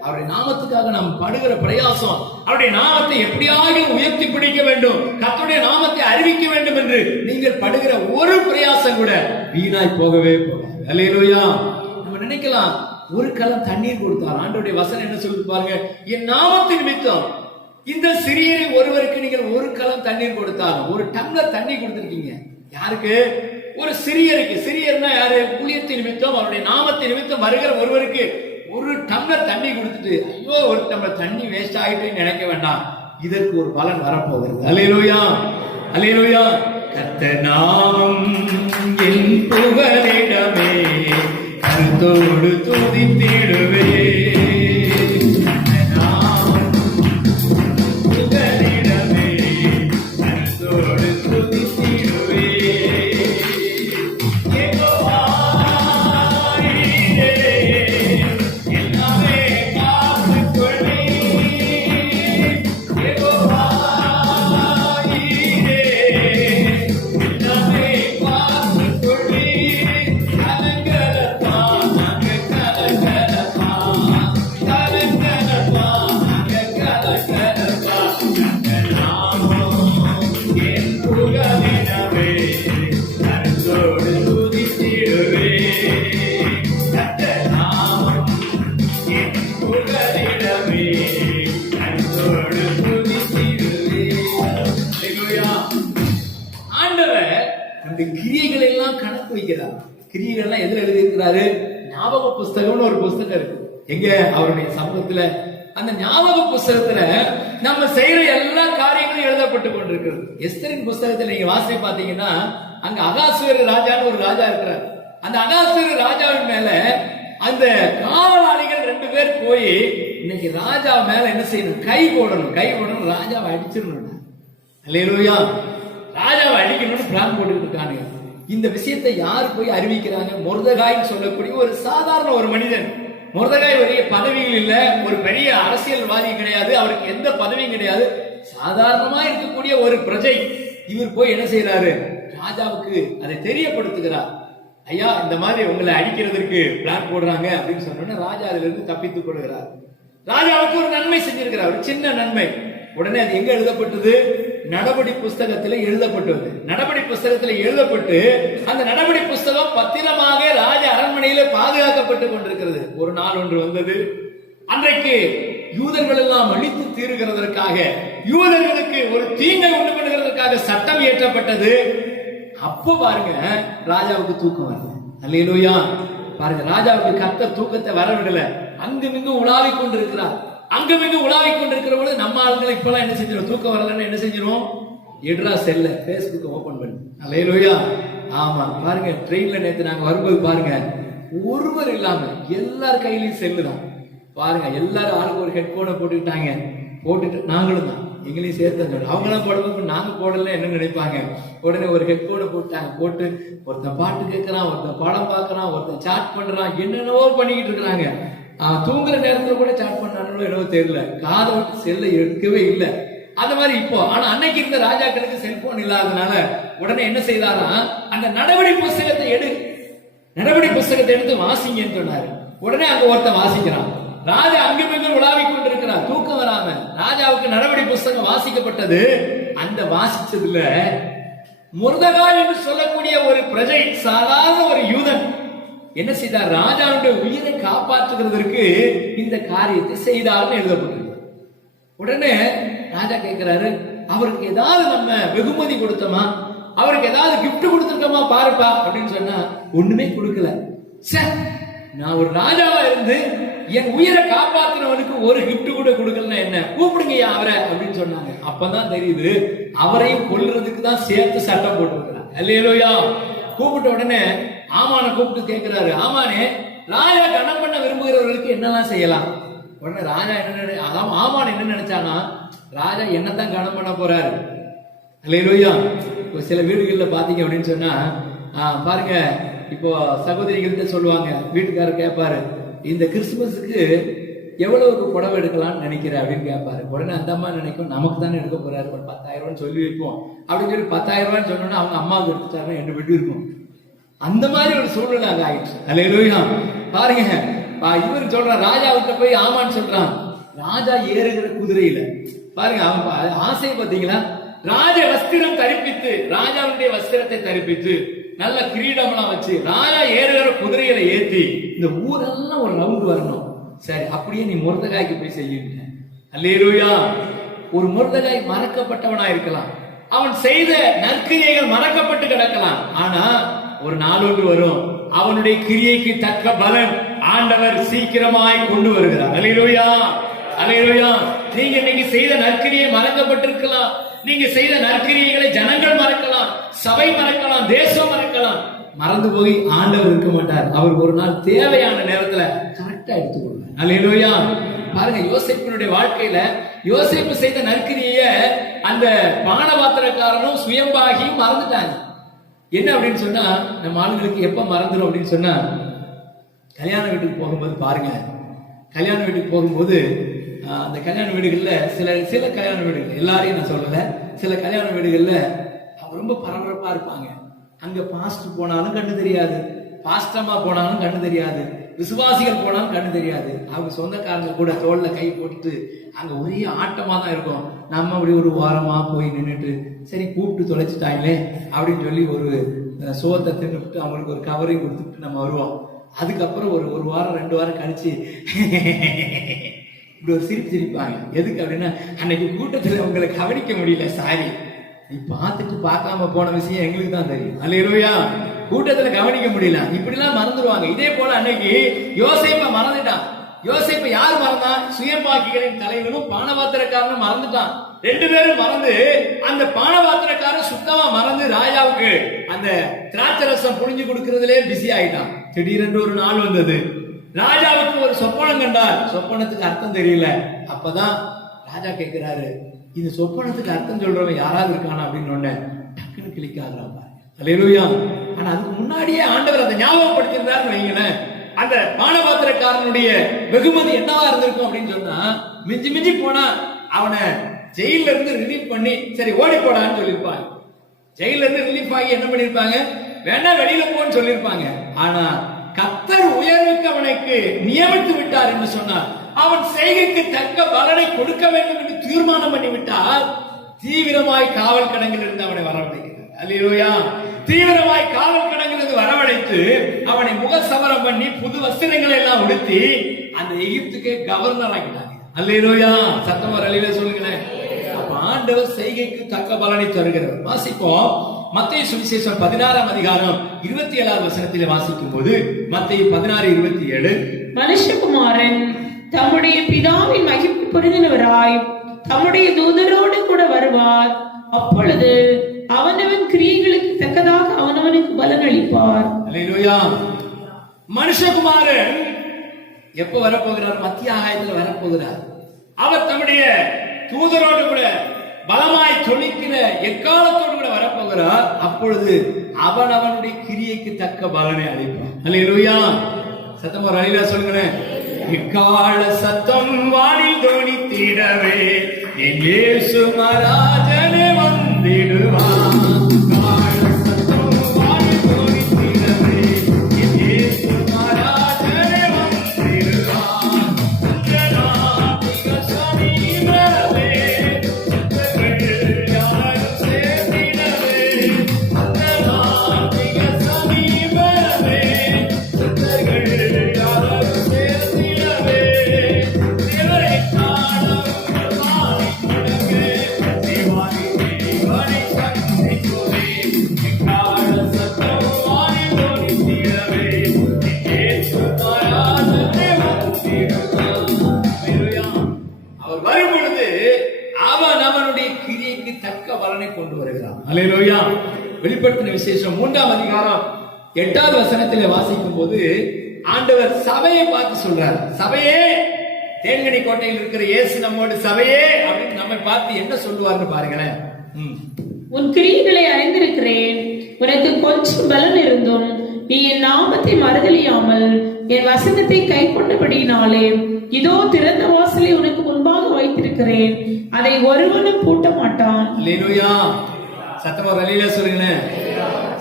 அவருடைய நாமத்துக்காக நாம் படுகிற பிரயாசம், அவருடைய நாமத்தை எப்படியாவது உயர்த்தி பிடிக்க வேண்டும், கர்த்தருடைய நாமத்தை அறிவிக்க வேண்டும் என்று நீங்கள் படுகிற ஒரு பிரயாசம் கூட வீணாய் போகவே போகாது. அல்லேலூயா. நம்ம நினைக்கலாம், ஒரு கலம் தண்ணீர் கொடுத்தார். ஆண்டவருடைய வசனம் என்ன சொல்லி பாருங்க, என் நாமத்தின் நிமித்தம் இந்த சிறியரை ஒருவருக்கு நீங்கள் 1 கலம் தண்ணீர் கொடுத்தாங்க. 1 டம்ளர் தண்ணி கொடுத்திருக்கீங்க. யாருக்கு? ஒரு சிறியருக்கு. சிறியர்னா யாரு? ஊழியத்தின் நிமித்தம், அவருடைய நாமத்தின் நிமித்தம் வருகிற ஒருவருக்கு 1 டம்ளர் தண்ணி கொடுத்துட்டு, ஐயோ 1 டம்ளர் தண்ணி வேஸ்ட் ஆயிட்டுன்னு நினைக்க வேண்டாம். இதற்கு ஒரு பலன் வரப்போகிறது. அல்லேலூயா. அல்லேலூயா. கர்த்தர் நாமம் என் புகலிடமே, கருத்தோடு துதித்திடுவே. கிரியைகள் எல்லாம் கணக்கு வைக்கிறார். கிரியைகள் எல்லாம் எதுல எழுதியிருக்கிறாரு? ஞாபக புஸ்தகம்னு ஒரு புஸ்தகம் இருக்கு. எங்க? அவருடைய சமூகத்துல. அந்த ஞாபக புஸ்தகத்துல நம்ம செய்யற எல்லா காரியங்களும் எழுதப்பட்டு கொண்டிருக்கிறது. எஸ்தரின் புஸ்தகத்துல நீங்க வாசி பாத்தீங்கன்னா, அங்க அகாஸ்வேரு ராஜான்னு ஒரு ராஜா இருக்கிறார். அந்த அகாஸ்வேரு ராஜாவின் மேல அந்த காவலாளிகள் 2 பேர் போய், இன்னைக்கு ராஜா மேல என்ன செய்யணும்? கை போடணும். கை போடணும், ராஜாவை அடிச்சிடணும். அல்லேலூயா. ராஜாவை அடிக்கணும்னு பிளான் போட்டு இருக்காங்க. இந்த விஷயத்தை யார் போய் அறிவிக்கிறாங்க? மொர்தெகாய்னு சொல்லக்கூடிய ஒரு சாதாரண ஒரு மனிதன். மொர்தெகாய் ஒரு பதவியில் இல்ல, ஒரு பெரிய அரசியல்வாதி கிடையாது, அவருக்கு எந்த பதவியும் கிடையாது, சாதாரணமா இருக்கக்கூடிய ஒரு பிரஜை. இவர் போய் என்ன செய்யறாரு? ராஜாவுக்கு அதை தெரியப்படுத்துகிறார். ஐயா இந்த மாதிரி உங்களை அடிக்கிறதுக்கு பிளான் போடுறாங்க அப்படின்னு சொன்னோன்னா ராஜா அதுல இருந்து தப்பித்துக் கொள்கிறார். ராஜாவுக்கு ஒரு நன்மை செஞ்சிருக்கிறார், ஒரு சின்ன நன்மை. உடனே அது எங்க எழுதப்பட்டது? நடபடி புஸ்தகத்தில் எழுதப்பட்டது. நடபடி புஸ்தகத்தில் எழுதப்பட்டு அந்த நடபடி புஸ்தகம் பத்திரமாக ராஜ அரண்மனையில பாதுகாக்கப்பட்டு கொண்டிருக்கிறது. ஒரு நாள் ஒன்று வந்தது. அன்றைக்கு யூதர்கள் எல்லாம் அழித்து தீர்கிறதற்காக, யூதர்களுக்கு ஒரு தீங்கை உண்டு பண்ணுகிறதற்காக சட்டம் இயற்றப்பட்டது. அப்போ பாருங்க ராஜாவுக்கு தூக்கம் வருது. அல்லேலூயா. பாருங்க ராஜாவுக்கு கர்த்தர் தூக்கத்தை வரவிடல. அங்குமிங்கு உலாவிக் கொண்டிருக்கிறார். அங்குமிங்கு உலாவிக் கொண்டிருக்கிற பொழுது நம்ம ஆளுங்களை இப்பெல்லாம் என்ன செஞ்சிடும்? தூக்கம் வரலன்னு என்ன செஞ்சிடும்? எடுறா செல்ல பேஸ்புக் ஓபன் பண்ணு. அல்லேலூயா. ஆமா பாருங்க ட்ரெயின்ல நேத்து நாங்க வரும்போது பாருங்க ஒருவர் இல்லாம எல்லார் கையிலயும் செல்லுதான். பாருங்க எல்லாரும் ஆளுக்கு ஒரு ஹெட்போனை போட்டுக்கிட்டாங்க. போட்டுட்டு நாங்களும் தான் எங்களையும் சேர்த்து அவங்களாம் போடும்போது நாங்க போடல என்ன நினைப்பாங்க. உடனே ஒரு ஹெட்போனை போட்டாங்க. போட்டு ஒருத்தன் பாட்டு கேட்கறான், ஒருத்தன் படம் பார்க்கறான், ஒருத்தன் சாட் பண்றான், என்னென்னவோ பண்ணிக்கிட்டு இருக்கிறாங்க. தூங்குற நேரத்துல கூட சாட் பண்ணானோ என்னவோ தெரியல. காதை விட்டு செல்ல எடுக்கவே இல்லை. அந்த மாதிரி இப்போ ஆனா அன்னைக்கு இருந்த ராஜாக்களுக்கு செல்போன் இல்லாதனால உடனே என்ன செய்தாரா, அந்த நடவடி புஸ்தகத்தை நடவடி புஸ்தகத்தை எடுத்து வாசிங்கன்னு சொன்னாரு. உடனே அங்க ஒருத்தன் வாசிக்கிறான். ராஜா அங்குமிங்கும் உலாவிக் கொண்டிருக்கிறார், தூக்கம் வராம. ராஜாவுக்கு நடவடி புஸ்தகம் வாசிக்கப்பட்டது. அந்த வாசிச்சதுல முர்தகாய் என்று சொல்லக்கூடிய ஒரு பிரஜை, சாதாரண ஒரு யூதன் என்ன செய்தார்? ராஜாவுடைய உயிரை காப்பாற்றுகிறதற்கு இந்த காரியத்தை செய்தார்னு எழுதப்பட்டது. உடனே ராஜா கேட்கிறாரு, அவருக்கு ஏதாவது நம்ம வெகுமதி கொடுத்தோமா, அவருக்கு ஏதாவது கிஃப்ட் கொடுத்துருக்கோமா பாருப்பா அப்படின்னு சொன்னா ஒண்ணுமே கொடுக்கல. நான் ஒரு ராஜாவா இருந்து என் உயிரை காப்பாத்தினவனுக்கு ஒரு கிஃப்ட் கூட கொடுக்கலன்னா என்ன, கூப்பிடுங்க அவரை அப்படின்னு சொன்னாங்க. அப்பதான் தெரியுது அவரையும் கொல்றதுக்கு தான் சேர்த்து சட்டம் போட்டிருக்கிறாங்க. அல்லேலூயா. கூப்பிட்ட உடனே ஆமானை கூப்பிட்டு கேட்கிறாரு, ஆமானே ராஜா கணம் பண்ண விரும்புகிறவர்களுக்கு என்னெல்லாம் செய்யலாம்? உடனே ராஜா ஆமான் என்ன நினைச்சானா, ராஜா என்னத்தான் கணம் பண்ண போறாரு. அல்லேலூயா. இப்போ சில வீடுகள்ல பாத்தீங்க அப்படின்னு சொன்னா பாருங்க, இப்போ சகோதரிகள்கிட்ட சொல்லுவாங்க, வீட்டுக்காரர் கேட்பாரு, இந்த கிறிஸ்துமஸுக்கு எவ்வளவுக்கு புடவை எடுக்கலாம்னு நினைக்கிற அப்படின்னு கேட்பாரு. உடனே அந்த அம்மா நினைக்கும், நமக்கு தானே எடுக்க போறாரு, ஒரு 10,000 ரூபான்னு சொல்லி வைப்போம் அப்படின்னு சொல்லி 10,000 ரூபான்னு சொன்னோன்னா அவங்க அம்மாவுக்கு எடுத்துட்டாருன்னா என்ன விட்டு இருக்கும். அந்த மாதிரி ஒரு சூழ்நிலை அங்க ஆயிடுச்சு. அல்லேலூயா. பாருங்க இவர் சொல்றான், ராஜாவுக்கு போய் ஆமான்னு சொல்றான். ராஜா ஏறுகிற குதிரையில பாருங்க அவன் ஆசை பார்த்தீங்களா, ராஜ வஸ்திரம் தரிப்பித்து, ராஜாவுடைய வஸ்திரத்தை தரிப்பித்து நல்ல கிரீடம்லாம் வச்சு ராஜா ஏறுகிற குதிரையில ஏத்தி இந்த ஊரெல்லாம் ஒரு ரவுண்ட் வரணும். சரி அப்படியே நீ முர்தகாய்க்கு போய் செய்யுங்க. அல்லேலூயா. ஒரு முர்தகாய் மறக்கப்பட்டவனா இருக்கலாம், அவன் செய்த நற்கிரியைகள் மறக்கப்பட்டு கிடக்கலாம். ஆனா ஒரு நாள் ஒன்று வரும், அவனுடைய கிரியைக்கு தக்க பலன் ஆண்டவர் சீக்கிரமாய் கொண்டு வருகிறார். அல்லேலூயா. அல்லேலூயா. நீங்க இன்னைக்கு செய்த நற்கிரியை மறக்கப்பட்டிருக்கலாம். நீங்க செய்த நற்கிரியைகளை ஜனங்கள் மறக்கலாம், சபை மறக்கலாம், தேசம் மறக்கலாம். மறந்து போய் ஆண்டவர் இருக்க மாட்டார். அவர் ஒரு நாள் தேவையான நேரத்துல கரெக்டா எடுத்துக்கொள்வார். அல்லேலூயா. பாருங்க யோசேப்பினுடைய வாழ்க்கையில யோசேப்பு செய்த நற்கிரிய அந்த பானபாத்திரக்காரனும் சுயம்பாகியும் மறந்துட்டாங்க. என்ன அப்படின்னு சொன்னா, நம்ம ஆளுங்களுக்கு எப்ப மறந்துடும் அப்படின்னு சொன்னா, கல்யாண வீட்டுக்கு போகும்போது பாருங்க, கல்யாண வீட்டுக்கு போகும்போது அந்த கல்யாண வீடுகள்ல சில கல்யாண வீடுகள், எல்லாரையும் நான் சொல்லல, சில கல்யாண வீடுகள்ல ரொம்ப பரபரப்பா இருப்பாங்க. அங்க பாஸ்ட் போனாலும் கண்ணு தெரியாது, பாஸ்டமா போனாலும் கண்ணு தெரியாது, விசுவாசிகள் போனாலும் கண்ணு தெரியாது. அவங்க சொந்தக்காரங்க கூட தோல்ல கை போட்டுட்டு அங்க ஒரே ஆட்டமா தான் இருக்கும். நம்ம அப்படி ஒரு வாரமா போய் நின்றுட்டு சரி கூப்பிட்டு தொலைச்சிட்டாங்களே அப்படின்னு சொல்லி ஒரு சோத்தை தின்னுட்டு அவங்களுக்கு ஒரு கவரையும் கொடுத்துட்டு நம்ம வருவோம். அதுக்கப்புறம் ஒரு வாரம் 2 வாரம் கழிச்சு இப்படி ஒரு சிரிப்பாங்க. எதுக்கு அப்படின்னா, அன்னைக்கு கூட்டத்தில் உங்களை கவனிக்க முடியல, சாரி, நீ பார்த்துட்டு பார்க்காம போன விஷயம் எங்களுக்கு தான் தெரியும். அல்லேலூயா. கூட்டத்துல கவனிக்க முடியல, இப்படிலாம் மறந்துடுவாங்க. இதே போல அன்னைக்கு யோசேப்ப மறந்துட்டான். யோசேப்ப யார் மறந்தான்? சுயம்பாக்கிகளின் தலைவனும் பானபாத்திரக்காரனும் மறந்துட்டான். 2 பேரும் மறந்து அந்த பானபாத்திரக்காரன் சுத்தமா மறந்து ராஜாவுக்கு அந்த திராட்சரசம் புழிஞ்சு கொடுக்கறதுலே பிஸி ஆயிட்டான். திடீரென்று ஒரு நாள் வந்தது, ராஜாவுக்கு ஒரு சொப்பனம் கண்டார். சொப்பனத்துக்கு அர்த்தம் தெரியல. அப்பதான் ராஜா கேட்கிறாரு, இந்த சொப்பனத்துக்கு அர்த்தம் சொல்றவன் யாராவது இருக்கானா அப்படின்னு ஒண்ணு டக்குன்னு கிளிக்காதுறாங்க. அல்லேலூயா. ஆனா அதுக்கு முன்னாடியே ஆண்டவர் அதை ஞாபகப்படுத்திருந்தாருன்னு வைங்களேன், அந்த பானபாத்திரக்காரனுடைய வெகுமதி என்னவா இருந்திருக்கும் அப்படின்னு சொன்னா, மிஞ்சி மிஞ்சி போனா அவனை ஜெயில இருந்து ரிலீஃப் பண்ணி சரி ஓடி போடான்னு சொல்லியிருப்பாங்க. ஜெயில இருந்து ரிலீஃப் ஆகி என்ன பண்ணிருப்பாங்க, வேணா வெளியில போன்னு சொல்லியிருப்பாங்க. ஆனா கர்த்தர் உயர்வுக்கு அவனுக்கு நியமித்து விட்டார் என்று சொன்னார். அவன் செய்கைக்கு தக்க பலனை கொடுக்க வேண்டும் என்று தீர்மானம் பண்ணிவிட்டால் தீவிரமாய் காவல் கடங்கில் இருந்து அவனை வரவழைக்கிறார். அல்லேலூயா. தீவிரமாய் காவல் கடங்கில் இருந்து வரவழைத்து அவனை முகசவரம் பண்ணி புது வஸ்திரங்களை எல்லாம் உடுத்தி அந்த எகிப்துக்கு கவர்னர் ஆக்கிட்டாங்க. அல்லேலூயா. சத்தமா அல்லேலூயா சொல்லுங்களேன். அப்ப ஆண்டவர் செய்கைக்கு தக்க பலனை தருகிறவர். வாசிப்போம். மத்தேயு சுவிசேஷம் 16ஆம் அதிகாரம் 27வது வசனத்தில் வாசிக்கும் போது, மத்தேயு 16:27, மனுஷகுமாரன் தம்முடைய பிதாவின் மகிமை பொருந்தினவராய் தம்முடைய தூதரோடு கூட வருவார். அப்பொழுது அவனவன் கிரியைகளுக்கு தக்கதாக அவனவனுக்கு பலன் அளிப்பார். அல்லேலூயா. மனுஷகுமாரன் எப்ப வரப்போகிறார்? மத்திய ஆகாயத்தில் வரப்போகிறார். அவர் தம்முடைய தூதரோடு கூட பலமாய் தொனிக்கிற எக்காலத்தோடு கூட வரப்போகிறார். அப்பொழுது அவன் அவனுடைய கிரியைக்கு தக்க பலனை அளிப்பார். அல்லேலூயா. சத்தமா அல்லேலூயா சொல்லுங்களேன். எக்கால சத்தம் வானில் தொனித்திடவே என் இயேசு மகாராஜனே வந்திடுவார். அல்லேலூயா. வெளிப்படுத்தின விசேஷம் 3ஆம் அதிகாரம் 8வது வசனத்தில் வாசிக்கும் போது ஆண்டவர் சபையை பார்த்து சொல்றார். சபையே, தேன்கனி கோட்டையில் இருக்கிற இயேசு நம்மோடு சபையே அப்படின்னு நம்மை பார்த்து என்ன சொல்லுவார்னு பாருங்களேன். உன் கிரியைகளை அறிந்திருக்கிறேன். உனக்கு கொஞ்சம் பலன் இருந்தும் நீ என் நாமத்தை மறுதலியாமல் என் வசனத்தை கை கொண்டபடியினாலே இதோ திறந்த வாசலை உனக்கு முன்பாக வைத்திருக்கிறேன், அதை ஒருவனும் பூட்ட மாட்டான். அல்லேலூயா. சத்தமா அல்லேலூயா சொல்லுங்களேன்.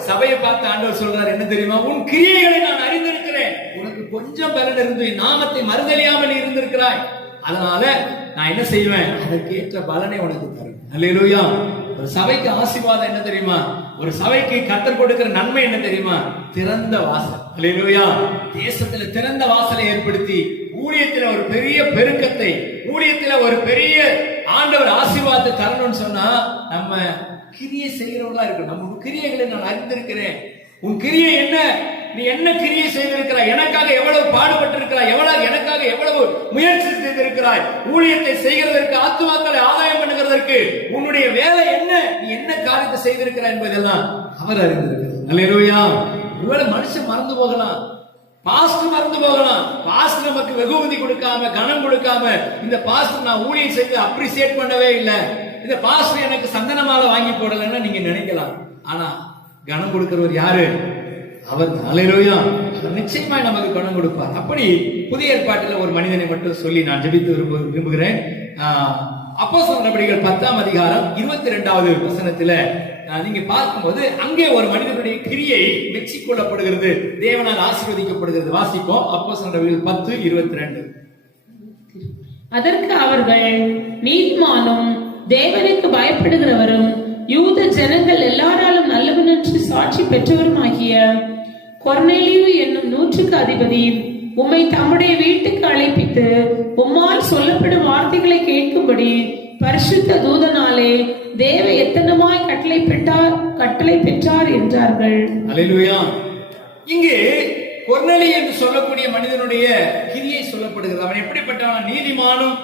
சபையை பார்த்து ஆண்டவர் சொல்றார் என்ன தெரியுமா? உன் கிரியைகளை நான் அறிந்திருக்கிறேன். உனக்கு கொஞ்சம் பலன் இருந்து நாமத்தை மறுதலியாமல் இருந்திருக்கிறாய். அதனால நான் என்ன செய்வேன்? அதற்கேற்ற பலனை உனக்கு தருவேன். அல்லேலூயா. ஒரு சபைக்கு ஆசீர்வாதம் என்ன தெரியுமா? ஒரு சபைக்கு கர்த்தர் கொடுக்கிற நன்மை என்ன தெரியுமா? திறந்த வாசல். அல்லேலூயா. தேசத்துல திறந்த வாசலை ஏற்படுத்தி ஊழியத்துல ஒரு பெரிய பெருக்கத்தை, ஊழியத்துல ஒரு பெரிய ஆண்டவர் ஆசீர்வாதத்தை தரணும்னு சொன்னா நம்ம கிரியை செய்கிறவங்களா இருக்கணும். நம்ம கிரியைகளை நான் அறிந்திருக்கிறேன். உன் கிரியை என்ன? நீ என்ன கிரியை செய்திருக்கிறாய்? எனக்காக எவ்வளவு பாடுபட்டு இருக்கிறாய்? எனக்காக எவ்வளவு முயற்சி செய்திருக்கிறாய்? ஊழியத்தை செய்கிறதற்கு, ஆத்துமாக்களை ஆதாயம் பண்ணுகிறதற்கு உன்னுடைய வேலை என்ன? நீ என்ன காரியத்தை செய்திருக்கிறாய் என்பதெல்லாம் அவர் அறிந்திருக்கிறார். அல்லேலூயா. ஒருவேளை மனுஷன் மறந்து போகலாம், பாஸ்டர் மறந்து போகலாம். பாஸ்டர் நமக்கு வெகுமதி கொடுக்காம, கனம் கொடுக்காம, இந்த பாஸ்டர் நான் ஊழியம் செய்து அப்ரிசியேட் பண்ணவே இல்லை, இந்த பாஸ்டர் எனக்கு சந்தனமால வாங்கி போடலன்னு நீங்க நினைக்கலாம். ஆனா கனம் கொடுக்கிறவர் யாரு? அவர். அல்லேலூயா. நிச்சயமா நமக்கு கனம் கொடுப்பார். அப்படி புதிய ஏற்பாட்டில் ஒரு மனிதனை மட்டும் சொல்லி நான் ஜெபித்து விரும்புகிறேன். அப்போஸ்தலர் நடபடிகள் 10ஆம் அதிகாரம் 22வது வசனத்துல நீங்க பார்க்கும்போது அங்கே ஒரு மனிதனுடைய கிரியை மெச்சிக்கொள்ளப்படுகிறது, தேவனால் ஆசீர்வதிக்கப்படுகிறது. வாசிப்போம். அப்போஸ்தலர் நடபடிகள் 10:22. அதற்கு அவர்கள், நீதிமானும் தேவனுக்கு பயப்படுகிறவரும் யூத ஜனங்கள் எல்லாராலும் நல்லவன் என்று சாட்சி பெற்றவருமாகிய கொர்நேலியு என்னும் 100க்கு அதிபதி உம்மை தம்முடைய வீட்டுக்கு அழைப்பித்து உம்மால் சொல்லப்படும் வார்த்தைகளை கேட்கும்படி பரிசுத்த தூதனாலே தேவ எத்தனமாய் கட்டளை பெற்றார் என்றார்கள். அல்லேலூயா. இங்கே கொர்நேலியு என்று சொல்லக்கூடிய மனிதனுடைய கிரியை சொல்லப்படுகிறது. அவன் எப்படிப்பட்டவன்? நீதிமானும்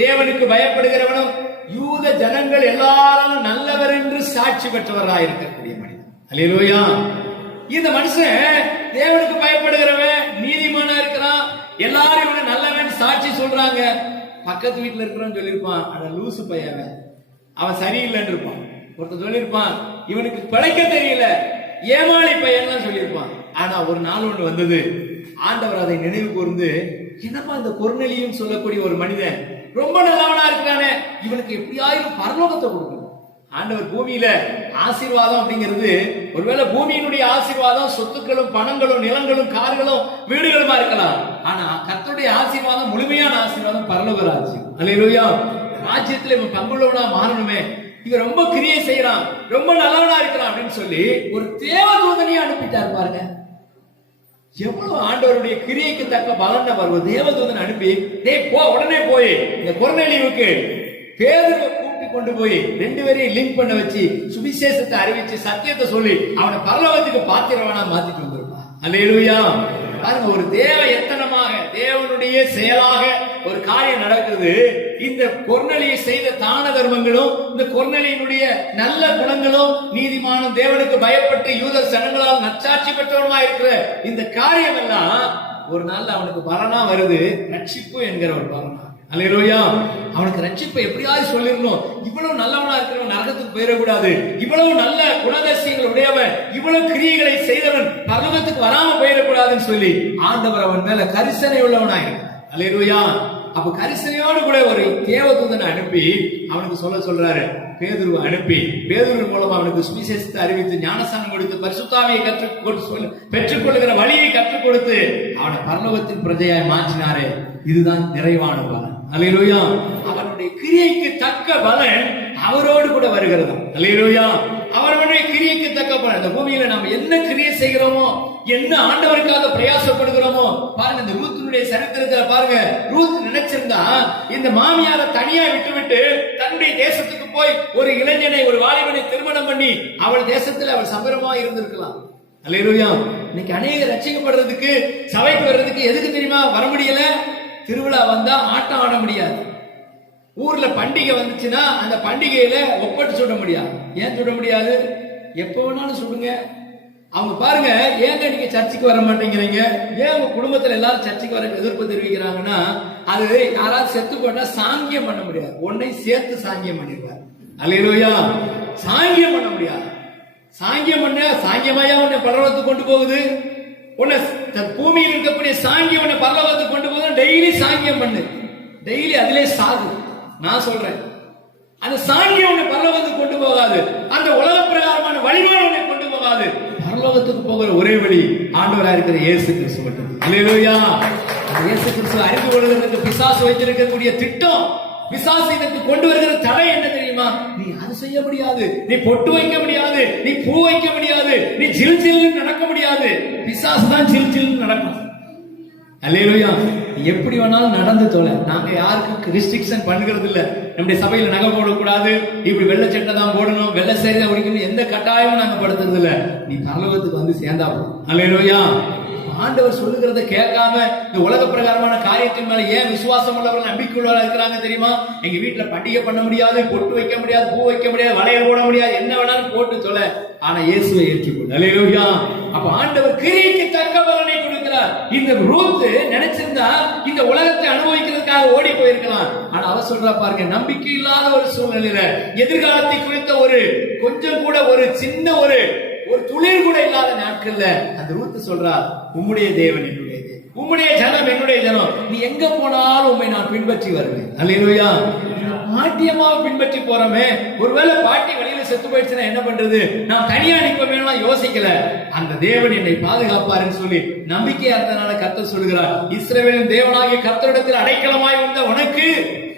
தேவனுக்கு பயப்படுகிறவனும் யூத ஜனங்கள் எல்லாரும் நல்லவர் என்று சாட்சி பெற்றவராக இருக்கக்கூடிய மனிதன். அல்லேலூயா. இந்த மனுஷன் தேவனுக்கு பயப்படுகிறவன், நீதிமானா இருக்கிறான், எல்லாரும் இவனை நல்லவன் சாட்சி சொல்றாங்க. பக்கத்து வீட்டுல இருக்கிறவன் சொல்லியிருப்பான், அட லூசு பையன், அவன் சரியில்லைன்னு இருப்பான். ஒருத்தர் சொல்லியிருப்பான், இவனுக்கு பிழைக்க தெரியல, ஏமாளி பையன் சொல்லியிருப்பான். ஆனா ஒரு நாள் ஒன்று வந்தது, ஆண்டவர் அதை நினைவு கூர்ந்து, என்னப்பா இந்த கொர்நேலியுன்னு சொல்லக்கூடிய ஒரு மனிதன் ரொம்ப நல்லவனா இருக்கானே, இவனுக்கு எப்படியாயிரும் பரலோகத்தை கொடுக்கணும், ஆண்டவர் பூமியில ஆசீர்வாதம் அப்படிங்கிறது ஒருவேளை பூமியினுடைய ஆசீர்வாதம் சொத்துக்களும் பணங்களும் நிலங்களும் கார்களும் வீடுகளுமா இருக்கலாம். ஆனா கர்த்தருடைய ஆசீர்வாதம் முழுமையான ஆசீர்வாதம் பரலோக ராஜ்யம். அல்லேலூயா. ராஜ்யத்துல இவன் பங்குள்ளவனா மாறணுமே, இவன் ரொம்ப கிரியை செய்யறான், ரொம்ப நல்லவனா இருக்கிறான் அப்படின்னு சொல்லி ஒரு தேவதூதனையே அனுப்பிட்டார் பாருங்க. எவ்வளவு ஆண்டவருடைய கிரியைக்கு தக்க பலன் வருவது. தேவதூதன் அனுப்பி போ, உடனே போய் இந்த கொர்நேலியுவுக்கு பேதுருவை கூட்டி கொண்டு போய் 2 பேரையும் லிங்க் பண்ண வச்சு சுவிசேஷத்தை அறிவிச்சு சத்தியத்தை சொல்லி அவனை பரலோகத்துக்கு பாத்திரவனா மாத்திட்டு வந்திருப்பான். அல்லேலூயா. பாருங்க, ஒரு தேவ எத்தனமாக தேவனுடைய செயலாக ஒரு காரியம் நடக்குது. இந்த கொர்நேலியை செய்த தான தர்மங்களும் இந்த கொர்நேலியினுடைய நல்ல குணங்களும் நீதிமானும் தேவனுக்கு பயப்பட்டு யூத ஜனங்களால் நற்சாட்சி பெற்றவனுமா இருக்கிற இந்த காரியம் எல்லாம் ஒரு நாள் அவனுக்கு பலனா வருது. ரட்சிப்பு என்கிற ஒரு பலனா. அல்லேலூயா. அவனுக்கு ரட்சிப்பை எப்படியாவது சொல்லிடணும். இவ்வளவு நல்லவனா இருக்கிறவன் நரகத்துக்கு போயிடக்கூடாது, இவ்வளவு நல்ல குணதர்சிகள் உடையவன், இவ்வளவு கிரியைகளை செய்தவன் பரலோகத்துக்கு வராம போயிடக்கூடாதுன்னு சொல்லி ஆண்டவர் அவன் மேல கரிசனை உள்ளவனாயிருக்கிறார். அல்லேலூயா. அப்ப கரிசனையோடு கூட ஒரு தேவதூதனை அனுப்பி அவனுக்கு சொல்றாரு. பேதுருவை அனுப்பி பேதுரு மூலமா அவனுக்கு சுவிசேஷத்தை அறிவித்து ஞானஸ்நானம் கொடுத்து பரிசுத்தாவியை பெற்றுக் கொள்ளுகிற வழியை கற்றுக் கொடுத்து அவனை பரலோகத்தின் பிரஜையாய் மாற்றினாரே. இதுதான் நிறைவான பலன். அல்லேலூயா. அவனுடைய கிரியைக்கு தக்க பலன் அவரோடு கூட வருகிறது. அல்லேலூயா. அவருடைய கிரியைக்கு தக்க பலன். இந்த பூமியில நம்ம என்ன கிரியை செய்கிறோமோ, என்ன ஆண்டவருக்காக பிரயாசப்படுகிறோமோ பாருங்க. இந்த ரூத்தினுடைய சரித்திரத்துல பாருங்க, ரூத் நினைச்சிருந்தா இந்த மாமியாரை தனியா விட்டு தன்னுடைய தேசத்துக்கு போய் ஒரு இளைஞனை ஒரு வாலிபனை திருமணம் பண்ணி அவள் தேசத்துல அவள் சம்பரமா இருந்திருக்கலாம். அல்லேலூயா. இன்னைக்கு அநேக ரட்சிக்கப்படுறதுக்கு சபைக்கு வர்றதுக்கு எதுக்கு தெரியுமா வர முடியல? திருவிழா வந்தா ஆட்டம் ஆட முடியாது. ஊர்ல பண்டிகை வந்துச்சுன்னா அந்த பண்டிகையில ஒப்பட்டு சுட முடியாது. ஏன் சுட முடியாது? எப்ப வேணாலும் சுடுங்க. அவங்க பாருங்க, ஏங்க நீங்க சர்ச்சுக்கு வர மாட்டேங்கிறீங்க, ஏன் உங்க குடும்பத்துல எல்லாரும் சர்ச்சுக்கு வர எதிர்ப்பு தெரிவிக்கிறாங்கன்னா, அது யாராவது செத்து போட்டா சாங்கியம் பண்ண முடியாது, உன்னை சேர்த்து சாங்கியம் பண்ணிடுவார். அல்லேலூயா. சாங்கியம் பண்ண முடியாது. சாங்கியம் பண்ண சாங்கியமாயா உன்னை பரலோகத்துக்கு கொண்டு போகுது. உன்னை பூமியில் இருக்கக்கூடிய சாங்கியம் உன்னை பரலோகத்துக்கு கொண்டு போகுது. டெய்லி சாங்கியம் பண்ணு, டெய்லி அதிலே சாகு. நான் சொல்றேன், அந்த சாங்கியம் உன்னை பரலோகத்துக்கு கொண்டு போகாது. அந்த உலக பிரகாரமான வழிபாடு உன்னை கொண்டு போகாது. பரலோகத்துக்கு போகிற ஒரே வழி ஆண்டவராக இருக்கிற இயேசு கிறிஸ்து மட்டும். அல்லேலூயா. இயேசு கிறிஸ்து அறிந்து கொள்வதற்கு பிசாசு வைத்திருக்கக்கூடிய திட்டம், பிசாசு இதற்கு கொண்டு வருகிற தடை என்ன தெரியுமா? நீ அது செய்ய முடியாது, நீ பொட்டு வைக்க முடியாது, நீ பூ வைக்க முடியாது, நீ ஜில் ஜில் நடக்க முடியாது. பிசாசு தான் ஜில் ஜில் நடக்கும். அல்லேலூயா. எப்படி வேணாலும் நடந்து தொலை. நாங்க யாருக்கும் ரெஸ்ட்ரிக்ஷன் பண்ணுகிறது இல்ல. நம்முடைய சபையில நகை போடக்கூடாது, இப்படி வெள்ளை சட்டை தான் போடணும், வெள்ளை சேரி தான் உடைக்கணும், எந்த கட்டாயமும் நாங்க படுத்துறது இல்ல. நீ பரலோகத்துக்கு வந்து சேர்ந்தா போதும். அல்லேலூயா. ஆண்டவர் சொல்லுகிறத கேட்காம இந்த உலக பிரகாரமான காரியத்தின் மேல ஏன் விசுவாசம் உள்ளவர்கள் நம்பிக்கை உள்ளவர்கள் இருக்கிறாங்க தெரியுமா? எங்க வீட்டுல பண்டிகை பண்ண முடியாது, பொட்டு வைக்க முடியாது, பூ வைக்க முடியாது, வளையல் போட முடியாது, என்ன வேணாலும் போட்டு சொல்ல, ஆனா இயேசுவை ஏற்றுக்கொள். அல்லேலூயா. அப்ப ஆண்டவர் கிரியைக்கு தக்க பலனை கொடுக்கிறார். இந்த ரூத் நினைச்சிருந்தா இந்த உலகத்தை அனுபவிக்கிறதுக்காக ஓடி போயிருக்கலாம். ஆனா அவ சொல்றா பாருங்க, நம்பிக்கை இல்லாத ஒரு சூழ்நிலையில எதிர்காலத்தை குறித்த ஒரு கொஞ்சம் கூட ஒரு சின்ன ஒரு துளிர் கூட இல்லாத நாட்கள்ல அந்த ரூத் சொல்றா, உம்முடைய தேவன் என்னுடைய தேவன், உம்முடைய ஜனம் என்னுடைய ஜனம், நீ எங்க போனாலும் உம்மை நான் பின்பற்றி வருவேன். அல்லேலூயா. பாட்டியமாக பின்பற்றி போறோமே, ஒருவேளை பாட்டி வழியில செத்து போயிடுச்சுன்னா என்ன பண்றது? நான் தனியா நிற்போமேனா யோசிக்கல. அந்த தேவன் என்னை பாதுகாப்பாருன்னு சொல்லி நம்பிக்கையா இருந்தனால கர்த்தர் சொல்கிறார், இஸ்ரவேலின் தேவனாகிய கர்த்தரிடத்தில் அடைக்கலமாய் வந்த உனக்கு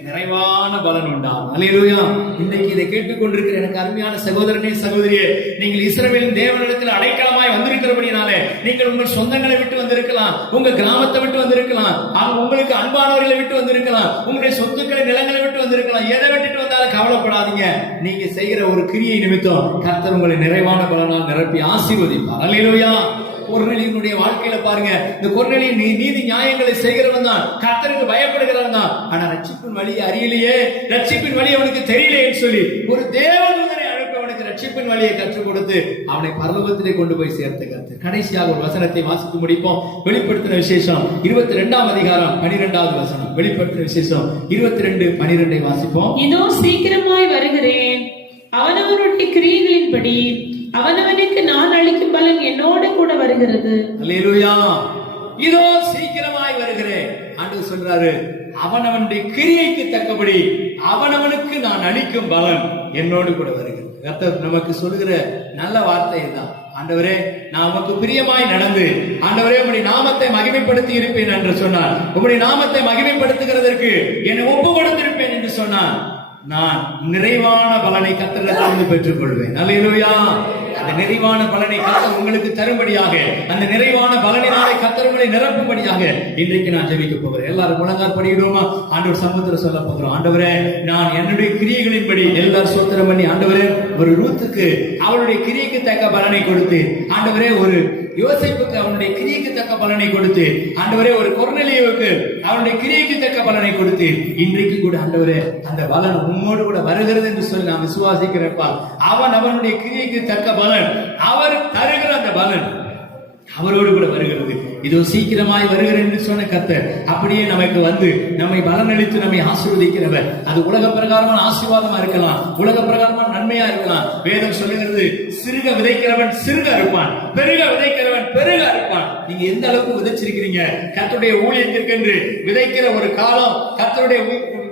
நிறைவான பலன் உண்டாகும். அல்லேலூயா. இன்னைக்கு இதை கேட்டுக்கொண்டிருக்கிற எனக்கு அருமையான சகோதரனே சகோதரியே, நீங்கள் இஸ்ரவேலின் தேவனிடத்தில் அடைக்கலமாய் வந்திருக்கிறபடினாலே நீங்கள் உங்கள் சொந்தங்களை விட்டு வந்திருக்கலாம், உங்க கிராமத்தை விட்டு வந்திருக்கலாம், உங்களுக்கு அன்பானவர்களை விட்டு வந்திருக்கலாம், உங்களுடைய சொத்துக்களை நிலங்களை விட்டு வந்திருக்கலாம். எதை விட்டுட்டு வந்தாலும் கவலைப்படாதீங்க. நீங்க செய்கிற ஒரு கிரியை நிமித்தம் கர்த்தர் உங்களை நிறைவான பலனால் நிரப்பி ஆசீர்வதிப்பார். அல்லேலூயா. கொர்நேலியுடைய வாழ்க்கையில பாருங்க, இந்த கொர்நேலியன் நீதி நியாயங்களை செய்கிறவன் தான், கர்த்தருக்கு பயப்படுகிறவன் தான். ஆனா ரட்சிப்பின் வழியை அறியலையே, ரட்சிப்பின் வழி அவனுக்கு தெரியலையேன்னு சொல்லி ஒரு தேவதூதனை அனுப்பி அவனுக்கு ரட்சிப்பின் வழியை கற்றுக் கொடுத்து அவனை பரலோகத்திலே கொண்டு போய் சேர்த்து கர்த்தர். கடைசியாக ஒரு வசனத்தை வாசித்து முடிப்போம். வெளிப்படுத்தின விசேஷம் 22ஆம் அதிகாரம் 12வது வசனம். வெளிப்படுத்தின விசேஷம் 22:12 வாசிப்போம். இதோ சீக்கிரமாய் வருகிறேன், அவனவனுடைய கிரியைகளின்படி அவனவனுக்கு நான் அளிக்கும் பலன் என்னோட கூட வருகிறது. அல்லேலூயா. இதோ சீக்கிரமாய் வருகிறேன். ஆண்டவர் சொல்றாரு, அவனவனுடைய கிரியைக்கு தக்கபடி அவனவனுக்கு நான் அளிக்கும் பலன் என்னோடு கூட வருகிறது. கர்த்தர் நமக்கு சொல்லுகிற நல்ல வார்த்தை தான். ஆண்டவரே, நான் உமக்கு பிரியமாய் நடந்து ஆண்டவரே உம்முடைய நாமத்தை மகிமைப்படுத்தி இருப்பேன் என்று சொன்னார். உம்முடைய நாமத்தை மகிமைப்படுத்துகிறதற்கு என்னை ஒப்பு கொடுத்திருப்பேன் என்று சொன்னார். நான் நிறைவான பலனை கர்த்தரிடத்திலிருந்து பெற்றுக் கொள்வேன். அல்லேலூயா. அந்த நிறைவான பலனை கர்த்தர் உங்களுக்கு தரும்படியாக, அந்த நிறைவான பலனினாலே கர்த்தர் உங்களை நிரப்பும்படியாக இன்றைக்கு நான் ஜெபிக்க போகிறேன். எல்லாரும் முழங்கால் படியிடுவோமா? ஆண்டவர் சமூகத்தில் சொல்ல போகிறோம். ஆண்டவரே, நான் என்னுடைய கிரியைகளின்படி எல்லாரும் சோத்திரம் பண்ணி ஆண்டவரே, ஒரு ரூத்துக்கு அவளுடைய கிரியைக்கு தக்க பலனை கொடுத்து, ஆண்டவரே ஒரு யோசேப்புக்கு அவனுடைய கிரியைக்கு தக்க பலனை கொடுத்து, ஆண்டவரே ஒரு கொர்நேலியுவுக்கு அவனுடைய கிரியைக்கு தக்க பலனை கொடுத்து, இன்றைக்கு கூட ஆண்டவரே அந்த பலன் உம்மோடு கூட வருகிறது என்று சொல்லி நான் விசுவாசிக்கிறப்பா. அவன் அவனுடைய கிரியைக்கு தக்க பலன், அவர் தருகிற அந்த பலன் அவரோடு கூட வருகிறது. இதோ சீக்கிரமாய் வருகிறேன் என்று சொன்ன கர்த்தர் அப்படியே நமக்கு வந்து நம்மை பலனளித்து நம்மை ஆசீர்வதிக்கிறவர். அது உலக பிரகாரமான ஆசீர்வாதமா இருக்கலாம், உலக பிரகாரமான நன்மையா இருக்கலாம். வேதம் சொல்லுகிறது, சிறுக விதைக்கிறவன் சிறுக அறுப்பான், பெருக விதைக்கிறவன் பெருக அறுப்பான். நீங்க எந்த அளவுக்கு விதைச்சிருக்கிறீங்க? கர்த்தருடைய ஊழியத்திற்கு என்று விதைக்கிற ஒரு காலம், கர்த்தருடைய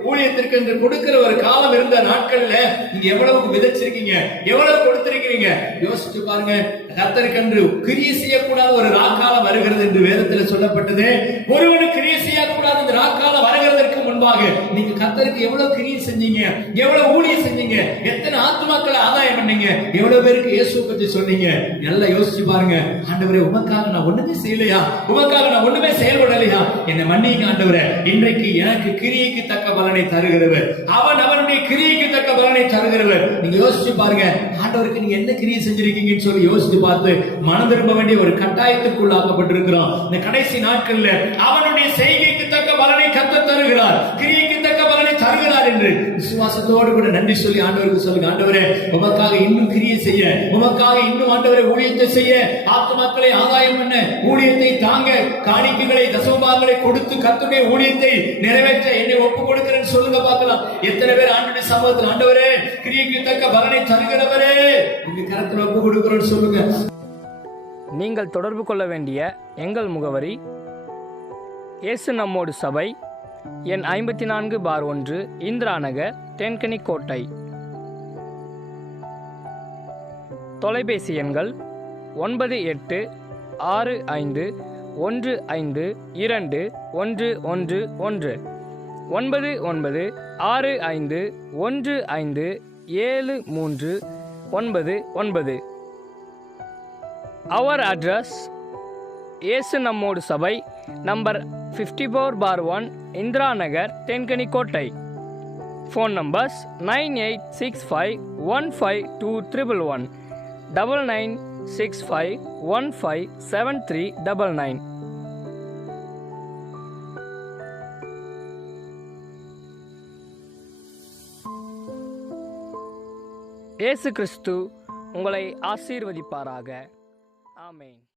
ஊழியத்திற்கு என்று கொடுக்கிற ஒரு காலம் இருந்த நாட்கள்ல நீங்க எவ்வளவு விதைச்சிருக்கீங்க, எவ்வளவு கொடுத்திருக்கிறீங்க யோசிச்சு பாருங்க. கர்த்தருக்கென்று கிரியை செய்யக்கூடாத ஒரு ராக்காலம் வருகிறது என்று வேதத்தில் சொல்லப்பட்டது. ஒருவனுக்கு கிரியை செய்யக்கூடாத இந்த ராக்காலம் வருகிறதற்கு முன்பாக நீங்க கர்த்தருக்கு எவ்வளவு கிரியை செஞ்சீங்க, எவ்வளவு ஊழியம் செஞ்சீங்க, எத்தனை ஆத்துமாக்களை ஆதாயம் பண்ணீங்க, எவ்வளவு பேருக்கு இயேசு பற்றி சொன்னீங்க. நல்லா யோசிச்சு பாருங்க. ஆண்டவரே, உமக்காக நான் ஒண்ணுமே செய்யலையா, உமக்காக நான் ஒண்ணுமே செயல்படலையா, என்னை மன்னிங்க ஆண்டவரே. இன்றைக்கு எனக்கு கிரியைக்கு தக்க பலனை தருகிறவர், அவன் அவனுடைய கிரியைக்கு தக்க பலனை தருகிறவர். நீங்க யோசிச்சு பாருங்க, ஆண்டவருக்கு நீங்க என்ன கிரியை செஞ்சிருக்கீங்கன்னு சொல்லி யோசிச்சு பார்த்து மனம் திரும்ப வேண்டிய ஒரு கட்டாயத்துக்குள்ளாக்கப்பட்டிருக்கிறோம். இந்த கடைசி நாட்கள்ல அவனுடைய செய்கைக்கு தக்க பலனை கர்த்தர் தருகிறார், கிரியைக்கு தக்க பலனை தருகிறார் என்று விசுவாசத்தோடு கூட நன்றி சொல்லி ஆண்டவருக்கு சொல்லுங்க. ஆண்டவரே, உமக்காக இன்னும் கிரியை செய்ய, உமக்காக இன்னும் ஆண்டவரை ஊழியத்தை செய்ய, ஆத்துமாக்களை ஆதாயம் பண்ண, ஊழியத்தை தாங்க, காணிக்கைகளை தசமபாகங்களை கொடுத்து கர்த்தருடைய ஊழியத்தை நிறைவேற்ற என்னை ஒப்பு கொடுக்கிறேன்னு சொல்லுங்க பார்க்கலாம். எத்தனை பேர் ஆண்டவருடைய சமூகத்தில் ஆண்டவரே கிரியைக்கு தக்க பலனை தருகிறவரே உங்க கரத்தில் ஒப்பு கொடுக்கிறோன்னு சொல்லுங்க. நீங்கள் தொடர்பு கொள்ள வேண்டிய எங்கள் முகவரி: இயேசு நம்மோடு சபை, எண் 54/1, இந்திரா நகர், தென்கனி கோட்டை. தொலைபேசி எண்கள் 9865152111, 9965157399. Our address: இயேசு நம்மோடு சபை, நம்பர் 54/1, இந்திரா நகர், தென்கனி கோட்டை. Phone numbers 9865152311, 9965157399. இயேசு கிறிஸ்து உங்களை ஆசீர்வதிப்பாராக.